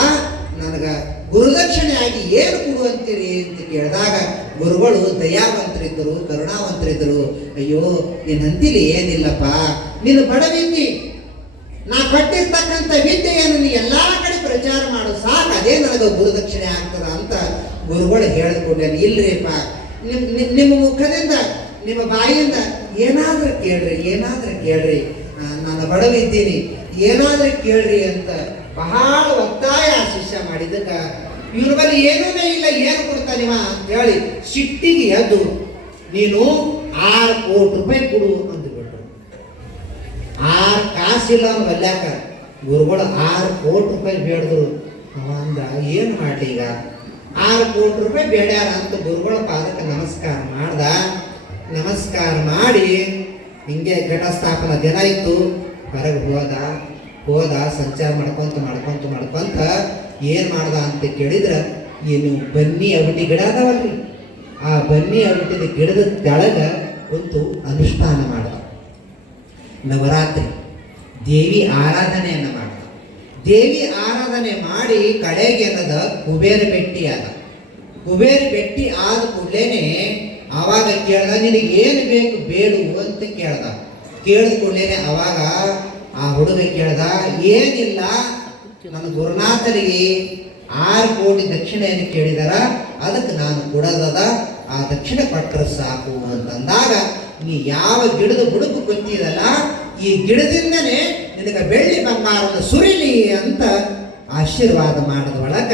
ನನಗ ಗುರುದಕ್ಷಿಣೆ ಆಗಿ ಏನು ಕೊಡುವಂತೀರಿ ಅಂತ ಕೇಳಿದಾಗ ಗುರುಗಳು ದಯಾವಂತರಿದ್ದರು, ಕರುಣಾವಂತರಿದ್ದರು. ಅಯ್ಯೋ ನೀನ್ ಅಂತಿಲಿ ಏನಿಲ್ಲಪ್ಪ, ನೀನು ಬಡವಿದ್ದಿ, ನಾ ಕೊಟ್ಟಿರ್ತಕ್ಕಂಥ ವಿದ್ಯೆಯನ್ನು ನೀ ಎಲ್ಲಾ ಕಡೆ ಪ್ರಚಾರ ಮಾಡು ಸಾಕು, ಅದೇ ನನಗೆ ಗುರುದಕ್ಷಿಣೆ ಆಗ್ತದ ಅಂತ ಗುರುಗಳು ಹೇಳಿಕೊಡ್ಲಿ. ಇಲ್ರಿಪ್ಪ, ನಿಮ್ಮ ಮುಖದಿಂದ ನಿಮ್ಮ ಬಾಯಿಯಿಂದ ಏನಾದ್ರೂ ಕೇಳ್ರಿ, ನಾನು ಬಡವಿದ್ದೀನಿ, ಏನಾದ್ರೂ ಕೇಳ್ರಿ ಅಂತ ಬಹಳ ಒತ್ತಾಯ ಆ ಶಿಷ್ಯ ಮಾಡಿದಕ್ಕ ಇವ್ರ ಬಳಿ ಏನೂನೇ ಇಲ್ಲ, ಏನು ಕೊಡ್ತಾನಿವ ಅಂತ ಹೇಳಿ ಸಿಟ್ಟಿಗೆ ಎದ್ದು ನೀನು 6 ಕೋಟಿ ರೂಪಾಯಿ ಕೊಡು ಅಂದ್ಬಿಟ್ರು. 6 ಕಾಸಿಲ್ಲ ಅವನು ಬಲ್ಯಾಕ. ಗುರುಗಳು 6 ಕೋಟಿ ರೂಪಾಯಿ ಬೇಡಿದ್ರು. ಅಂದ ಏನು ಮಾಡ್ಲಿ ಈಗ, 6 ಕೋಟಿ ರೂಪಾಯಿ ಬೇಡ್ಯಾರ ಅಂತ ಗುರುಗಳ ಪಾದಕ್ಕೆ ನಮಸ್ಕಾರ ಮಾಡ್ದ. ನಮಸ್ಕಾರ ಮಾಡಿ ಹಿಂಗೆ ಘಟಸ್ಥಾಪನ ದಿನ ಇತ್ತು, ಹೊರಗೆ ಹೋದ ಸಂಚಾರ ಮಾಡ್ಕೊಂತ ಏನು ಮಾಡ್ದ ಅಂತ ಕೇಳಿದ್ರೆ, ಏನು ಬನ್ನಿ ಅವಿಟಿ ಗಿಡ ಅದಾವಲ್ರಿ, ಆ ಬನ್ನಿ ಅವಿಟಿದ ಗಿಡದ ತೆಳಗ ಕುಂತು ಅನುಷ್ಠಾನ ಮಾಡ್ದ. ನವರಾತ್ರಿ ದೇವಿ ಆರಾಧನೆಯನ್ನು ಮಾಡ್ದ. ದೇವಿ ಆರಾಧನೆ ಮಾಡಿ ಕಡೆಗೆ ಏನದ ಕುಬೇರ ಬೆಟ್ಟಿ ಆದ. ಕುಬೇರ ಬೆಟ್ಟಿ ಆದ ಕೂಡಲೇನೆ ಆವಾಗ ಕೇಳ್ದ, ನಿನಗೆ ಏನು ಬೇಕು ಬೇಡು ಅಂತ ಕೇಳ್ದ. ಕೇಳಿದ ಕೂಡಲೇನೆ ಅವಾಗ ಆ ಹುಡುಗ ಕೇಳ್ದ, ಏನಿಲ್ಲ, ನನ್ನ ಗುರುನಾಥನಿಗೆ 6 ಕೋಟಿ ದಕ್ಷಿಣೆಯನ್ನು ಕೇಳಿದಾರ, ಅದಕ್ಕೆ ನಾನು ಕೊಡೋದದ, ಆ ದಕ್ಷಿಣೆ ಕೊಟ್ಟರೆ ಸಾಕು ಅಂತಂದಾಗ, ನೀ ಯಾವ ಗಿಡದ ಬುಡುಕು ಗೊತ್ತಿದಲ್ಲ, ಈ ಗಿಡದಿಂದನೇ ನಿನಗೆ ಬೆಳ್ಳಿ ಬಂಗಾರವನ್ನು ಸುರಿಲಿ ಅಂತ ಆಶೀರ್ವಾದ ಮಾಡಿದ ಒಳಗ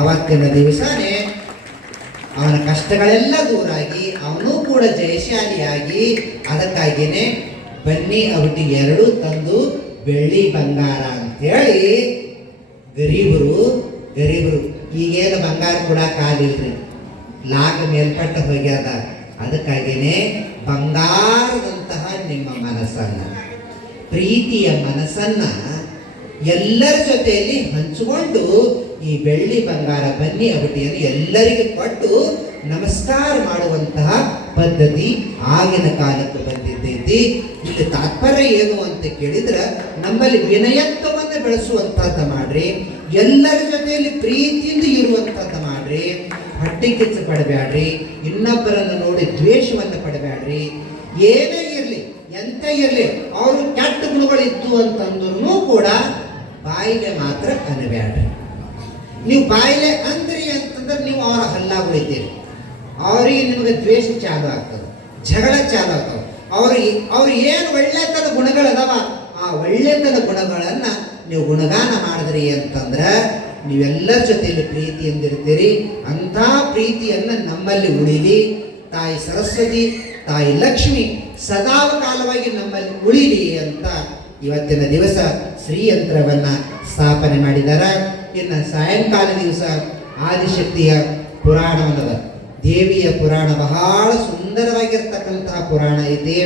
ಅವತ್ತಿನ ದಿವಸನೇ ಅವನ ಕಷ್ಟಗಳೆಲ್ಲ ದೂರಾಗಿ ಅವನು ಕೂಡ ಜಯಶಾಲಿಯಾಗಿ, ಅದಕ್ಕಾಗಿಯೇ ಬನ್ನಿ ಅವಿಟಿ 2 ತಂದು ಬೆಳ್ಳಿ ಬಂಗಾರ ಅಂತೇಳಿ ಗರೀಬರು ಈಗೇನು ಬಂಗಾರ ಕೂಡ ಕಾಲಿಲ್ರಿ, ಲಾಗ ಮೇಲ್ಪಟ್ಟ ಹೋಗ್ಯಾದ. ಅದಕ್ಕಾಗಿಯೇ ಬಂಗಾರದಂತಹ ನಿಮ್ಮ ಮನಸ್ಸನ್ನ, ಪ್ರೀತಿಯ ಮನಸ್ಸನ್ನ ಎಲ್ಲರ ಜೊತೆಯಲ್ಲಿ ಹಂಚಿಕೊಂಡು ಈ ಬೆಳ್ಳಿ ಬಂಗಾರ ಬನ್ನಿ ಅವಿಟಿಯನ್ನು ಎಲ್ಲರಿಗೂ ಕೊಟ್ಟು ನಮಸ್ಕಾರ ಮಾಡುವಂತಹ ಪದ್ಧತಿ ಆಗಿನ ಕಾಲಕ್ಕೆ ಬಂದಿದ್ದೈತಿ. ಇದು ತಾತ್ಪರ್ಯ ಏನು ಅಂತ ಕೇಳಿದ್ರೆ, ನಮ್ಮಲ್ಲಿ ವಿನಯತ್ವವನ್ನು ಬೆಳೆಸುವಂಥದ್ದು ಮಾಡ್ರಿ, ಎಲ್ಲರ ಜೊತೆಯಲ್ಲಿ ಪ್ರೀತಿಯಿಂದ ಇರುವಂಥದ್ದು ಮಾಡ್ರಿ, ಹೊಟ್ಟೆ ಕಿಚ್ಚು ಪಡಬೇಡ್ರಿ, ಇನ್ನೊಬ್ಬರನ್ನು ನೋಡಿ ದ್ವೇಷವನ್ನು ಪಡಬೇಡ್ರಿ. ಏನೇ ಇರಲಿ, ಎಂತ ಇರಲಿ, ಅವರು ಕೆಟ್ಟ ಗುಣಗಳಿದ್ದು ಅಂತಂದ್ರೂ ಕೂಡ ಬಾಯಿಲೆ ಮಾತ್ರ ಅನ್ನಬೇಡ್ರಿ. ನೀವು ಬಾಯಿಲೆ ಅಂದ್ರಿ ಅಂತಂದ್ರೆ ನೀವು ಅವರ ಹಲ್ಲಾಗುಳಿತೀರಿ, ಅವ್ರಿಗೆ ನಿಮಗೆ ದ್ವೇಷ ಚಾಲು ಆಗ್ತದೆ, ಜಗಳ ಚಾಲು ಆಗ್ತವೆ. ಅವ್ರು ಏನು ಒಳ್ಳೆತನ ಗುಣಗಳದಾವ, ಆ ಒಳ್ಳೆತನ ಗುಣಗಳನ್ನ ನೀವು ಗುಣಗಾನ ಮಾಡಿದ್ರಿ ಅಂತಂದ್ರೆ ನೀವೆಲ್ಲರ ಜೊತೆಯಲ್ಲಿ ಪ್ರೀತಿಯಿಂದಿರ್ತೀರಿ. ಅಂಥ ಪ್ರೀತಿಯನ್ನು ನಮ್ಮಲ್ಲಿ ಉಳಿಲಿ. ತಾಯಿ ಸರಸ್ವತಿ, ತಾಯಿ ಲಕ್ಷ್ಮಿ ಸದಾಕಾಲವಾಗಿ ನಮ್ಮಲ್ಲಿ ಉಳಿಲಿ ಅಂತ ಇವತ್ತಿನ ದಿವಸ ಶ್ರೀಯಂತ್ರವನ್ನ ಸ್ಥಾಪನೆ ಮಾಡಿದ್ದಾರೆ. ಇನ್ನು ಸಾಯಂಕಾಲ ದಿವಸ ಆದಿಶಕ್ತಿಯ ಪುರಾಣವನ್ನದ, ದೇವಿಯ ಪುರಾಣ ಬಹಳ ಸುಂದರವಾಗಿರ್ತಕ್ಕಂತಹ ಪುರಾಣ ಐತಿ.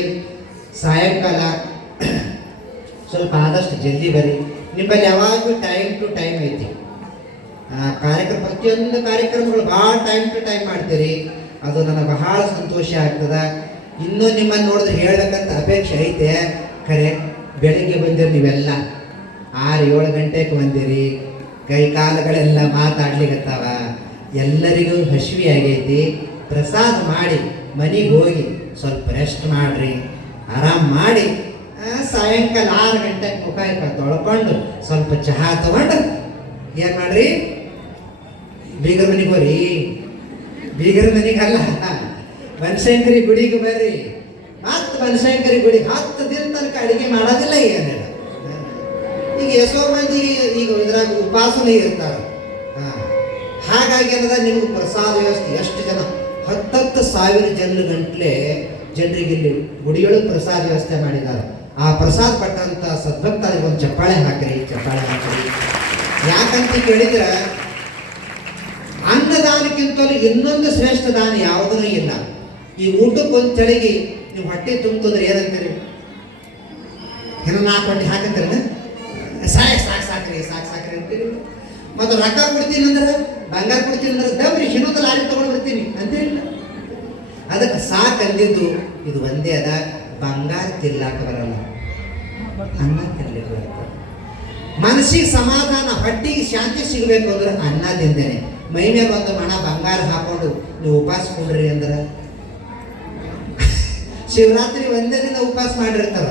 ಸಾಯಂಕಾಲ ಸ್ವಲ್ಪ ಆದಷ್ಟು ಜಲ್ದಿ ಬರಿ. ನಿಮ್ಮಲ್ಲಿ ಯಾವಾಗಲೂ ಟೈಮ್ ಟು ಟೈಮ್ ಐತಿ. ಕಾರ್ಯಕ್ರಮ, ಪ್ರತಿಯೊಂದು ಕಾರ್ಯಕ್ರಮಗಳು ಭಾಳ ಟೈಮ್ ಟು ಟೈಮ್ ಮಾಡ್ತೀರಿ, ಅದು ನನಗೆ ಬಹಳ ಸಂತೋಷ ಆಗ್ತದೆ. ಇನ್ನೂ ನಿಮ್ಮನ್ನು ನೋಡಿದ್ರೆ ಹೇಳ್ಬೇಕಂತ ಅಪೇಕ್ಷೆ ಐತೆ. ಖರೆ ಬೆಳಿಗ್ಗೆ ಬಂದಿರಿ ನೀವೆಲ್ಲ 6-7 ಗಂಟೆಗೆ ಬಂದಿರಿ, ಕೈ ಕಾಲುಗಳೆಲ್ಲ ಮಾತಾಡ್ಲಿಕ್ಕತ್ತಾವ, ಎಲ್ಲರಿಗೂ ಹಸಿವೆ ಆಗೈತಿ. ಪ್ರಸಾದ ಮಾಡಿ ಮನೆಗೆ ಹೋಗಿ ಸ್ವಲ್ಪ ರೆಸ್ಟ್ ಮಾಡ್ರಿ, ಆರಾಮ್ ಮಾಡಿ ಸಾಯಂಕಾಲ 6 ಗಂಟೆಗೆ ಮುಖ ತೊಳ್ಕೊಂಡು ಸ್ವಲ್ಪ ಚಹಾ ತಗೊಂಡು ಏನು ಮಾಡ್ರಿ, ಬೀಗರ ಮನೆಗೆ ಹೋರಿ. ಬೀಗರ ಮನೆಗಲ್ಲ, ಬನಶಂಕರಿ ಗುಡಿಗೆ ಬರ್ರಿ. ಮತ್ತು ಬನಶಂಕರಿ ಗುಡಿ 10 ದಿನ ತನಕ ಅಡಿಗೆ ಮಾಡೋದಿಲ್ಲ ಏನಿಲ್ಲ. ಈಗ ಎಷ್ಟೋ ಮಂದಿಗೆ ಈಗ ಇದ್ರಾಗ ಉಪವಾಸನೇ ಇರ್ತಾರೆ. ಹಾಗಾಗಿ ಏನದ ನಿಮ್ಗೆ ಪ್ರಸಾದ ವ್ಯವಸ್ಥೆ ಎಷ್ಟು ಜನ 10,000 ಗಂಟ್ಲೆ ಜನರಿಗೆ ಇಲ್ಲಿ ಗುಡಿಯೊಳಗೆ ಪ್ರಸಾದ ವ್ಯವಸ್ಥೆ ಮಾಡಿದ್ದಾರೆ. ಆ ಪ್ರಸಾದ ಪಟ್ಟಂತ ಸದ್ಭಕ್ತರಿಗೆ ಒಂದು ಚಪ್ಪಾಳೆ ಹಾಕ್ರಿ. ಯಾಕಂತ ಕೇಳಿದ್ರೆ ಅನ್ನದಾನಕ್ಕಿಂತಲೂ ಇನ್ನೊಂದು ಶ್ರೇಷ್ಠ ದಾನ ಯಾವುದೂ ಇಲ್ಲ. ಈ ಊಟಕ್ಕೆ ಒಂದು ತೆಳಗಿ ನೀವು ಹೊಟ್ಟೆ ತುಂಬಿದ್ರೆ ಏನಂತೀರಿ? ಏನೋ 4 ಹೊಟ್ಟೆ ಹಾಕಂತೀರ, ಸಾಕ್ರಿ ಅಂತೀರಿ. ಮತ್ತು ರೊಕ್ಕ ಕೊಡ್ತೀನಿ ಅಂದ್ರೆ, ಬಂಗಾರ ಕೊಡ್ತೀನಿ ಅಂದ್ರೆ ದಬ್ರಿ ಇನ್ನೊಂದು ಲಾರಿ ತಗೊಂಡು ಬರ್ತೀನಿ ಅಂತೇಳಿಲ್ಲ. ಅದಕ್ಕೆ ಸಾಕಂದಿದ್ದು ಇದು ಒಂದೇ ಅದ. ಬಂಗಾರ ತಿರ್ಲಾಕ ಬರಲ್ಲ, ಅನ್ನ ತಿರ್ಲಿಕ್ಕೆ ಬರುತ್ತೆ. ಮನಸ್ಸಿಗೆ ಸಮಾಧಾನ, ಹೊಟ್ಟಿಗೆ ಶಾಂತಿ ಸಿಗಬೇಕು ಅಂದ್ರೆ ಅನ್ನದಿಂದೇನೆ. ಮೈ ಮೇಲೆ ಒಂದು ಮಣ ಬಂಗಾರ ಹಾಕೊಂಡು ನೀವು ಉಪವಾಸ ಕೊಡ್ರಿ ಅಂದ್ರೆ, ಶಿವರಾತ್ರಿ ಒಂದೇ ದಿನ ಉಪವಾಸ ಮಾಡಿರ್ತಾರ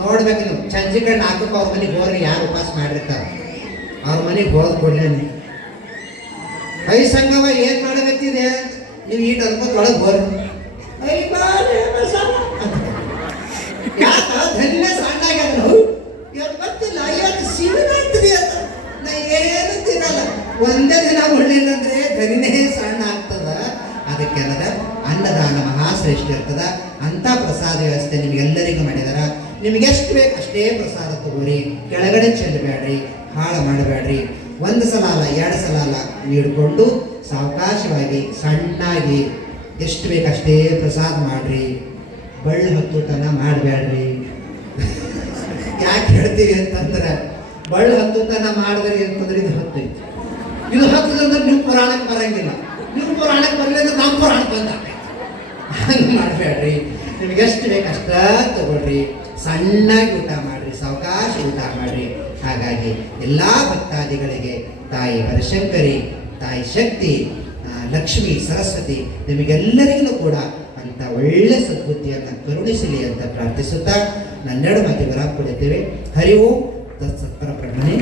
ನೋಡ್ಬೇಕು ನೀವು. ಸಂಜೆ ಕಡೆ 4ಕ್ಕೆ ಅವ್ರ ಮನೆಗೆ ಹೋಗ್ರಿ, ಯಾರು ಉಪವಾಸ ಮಾಡಿರ್ತಾರ ಅವ್ರ ಮನೆಗೆ ಹೋದ್ ಕೊಡ್ಲೇನೆ ಐ ಸಂಗವ ಏನ್ ಮಾಡಬೇಕಿದೆ ನೀವು ಈಟ್ ಅನ್ಕೋತ ಒಳಗೆ ಹೋರಿ. ಯಾಕ ಧನ್ಯ ಸಣ್ಣಾಗ್ಯಾದ ಗೊತ್ತಿಲ್ಲ, ಇವತ್ತು ಶಿವರಾತ್ರಿ ಅಂತ ನಾ ಏನು ತಿನ್ನಲ್ಲ. ಒಂದೇ ದಿನ ಉಳ್ಳಿಲ್ಲ ಅಂದ್ರೆ ಧನಿನೇ ಸಣ್ಣ ಆಗ್ತದ. ಅದಕ್ಕೆಲ್ಲದ ಅನ್ನದಾನ ಮಹಾಶ್ರೇಷ್ಠ ಇರ್ತದ. ಅಂತ ಪ್ರಸಾದ ವ್ಯವಸ್ಥೆ ನಿಮ್ಗೆಲ್ಲರಿಗೂ ಮಾಡಿದಾರ. ನಿಮ್ಗೆ ಎಷ್ಟು ಬೇಕು ಅಷ್ಟೇ ಪ್ರಸಾದ ತಗೋರಿ, ಕೆಳಗಡೆ ಚೆಲ್ಲಬೇಡ್ರಿ, ಹಾಳು ಮಾಡಬೇಡ್ರಿ. 1 ಸಲ ಅಲ್ಲ 2 ಸಲ ಅಲ್ಲ, ನೀಡ್ಕೊಂಡು ಸಾವಕಾಶವಾಗಿ ಸಣ್ಣಾಗಿ ಎಷ್ಟು ಬೇಕಷ್ಟೇ ಪ್ರಸಾದ ಮಾಡ್ರಿ. ಬಳ್ಳು ಹತ್ತುತನ ಮಾಡಬೇಡ್ರಿ. ಯಾಕೆ ಹೇಳ್ತೀವಿ ಅಂತಂದ್ರೆ, ಬಳ್ಳು ಹತ್ತುತನ ಮಾಡಿದ್ರಿ ಅಂತಂದ್ರೆ ಇದು ಹತ್ತೈತಿ. ಇದು ಹತ್ತದಂದ್ರೆ ನೀವು ಪುರಾಣಕ್ಕೆ ಬರಂಗಿಲ್ಲ. ನೀವು ಪುರಾಣಕ್ಕೆ ಬರಲಿ ಅಂದ್ರೆ ನಮ್ಮ ಪುರಾಣಕ್ಕೆ ಬಂದ ಹಂಗೆ ಮಾಡಬೇಡ್ರಿ. ನಿಮ್ಗೆ ಎಷ್ಟು ಬೇಕು ಅಷ್ಟ ತಗೊಳ್ರಿ, ಸಣ್ಣಾಗಿ ಊಟ ಮಾಡ್ರಿ, ಸಾವಕಾಶ ಊಟ ಮಾಡ್ರಿ. ಹಾಗಾಗಿ ಎಲ್ಲ ಭಕ್ತಾದಿಗಳಿಗೆ ತಾಯಿ ಬನಶಂಕರಿ, ತಾಯಿ ಶಕ್ತಿ, ಲಕ್ಷ್ಮೀ ಸರಸ್ವತಿ ನಿಮಗೆಲ್ಲರಿಗೂ ಕೂಡ ಅಂತ ಒಳ್ಳೆ ಸದ್ಬುದ್ಧಿಯನ್ನು ಕರುಣಿಸಲಿ ಅಂತ ಪ್ರಾರ್ಥಿಸುತ್ತಾ ನನ್ನೆರಡು ಮಾತು ವಿರಾಮ ಕೊಡುತ್ತೇವೆ. ಹರಿ ಓಂ ತತ್ಸತ್ಪರ ಬ್ರಹ್ಮನೇ.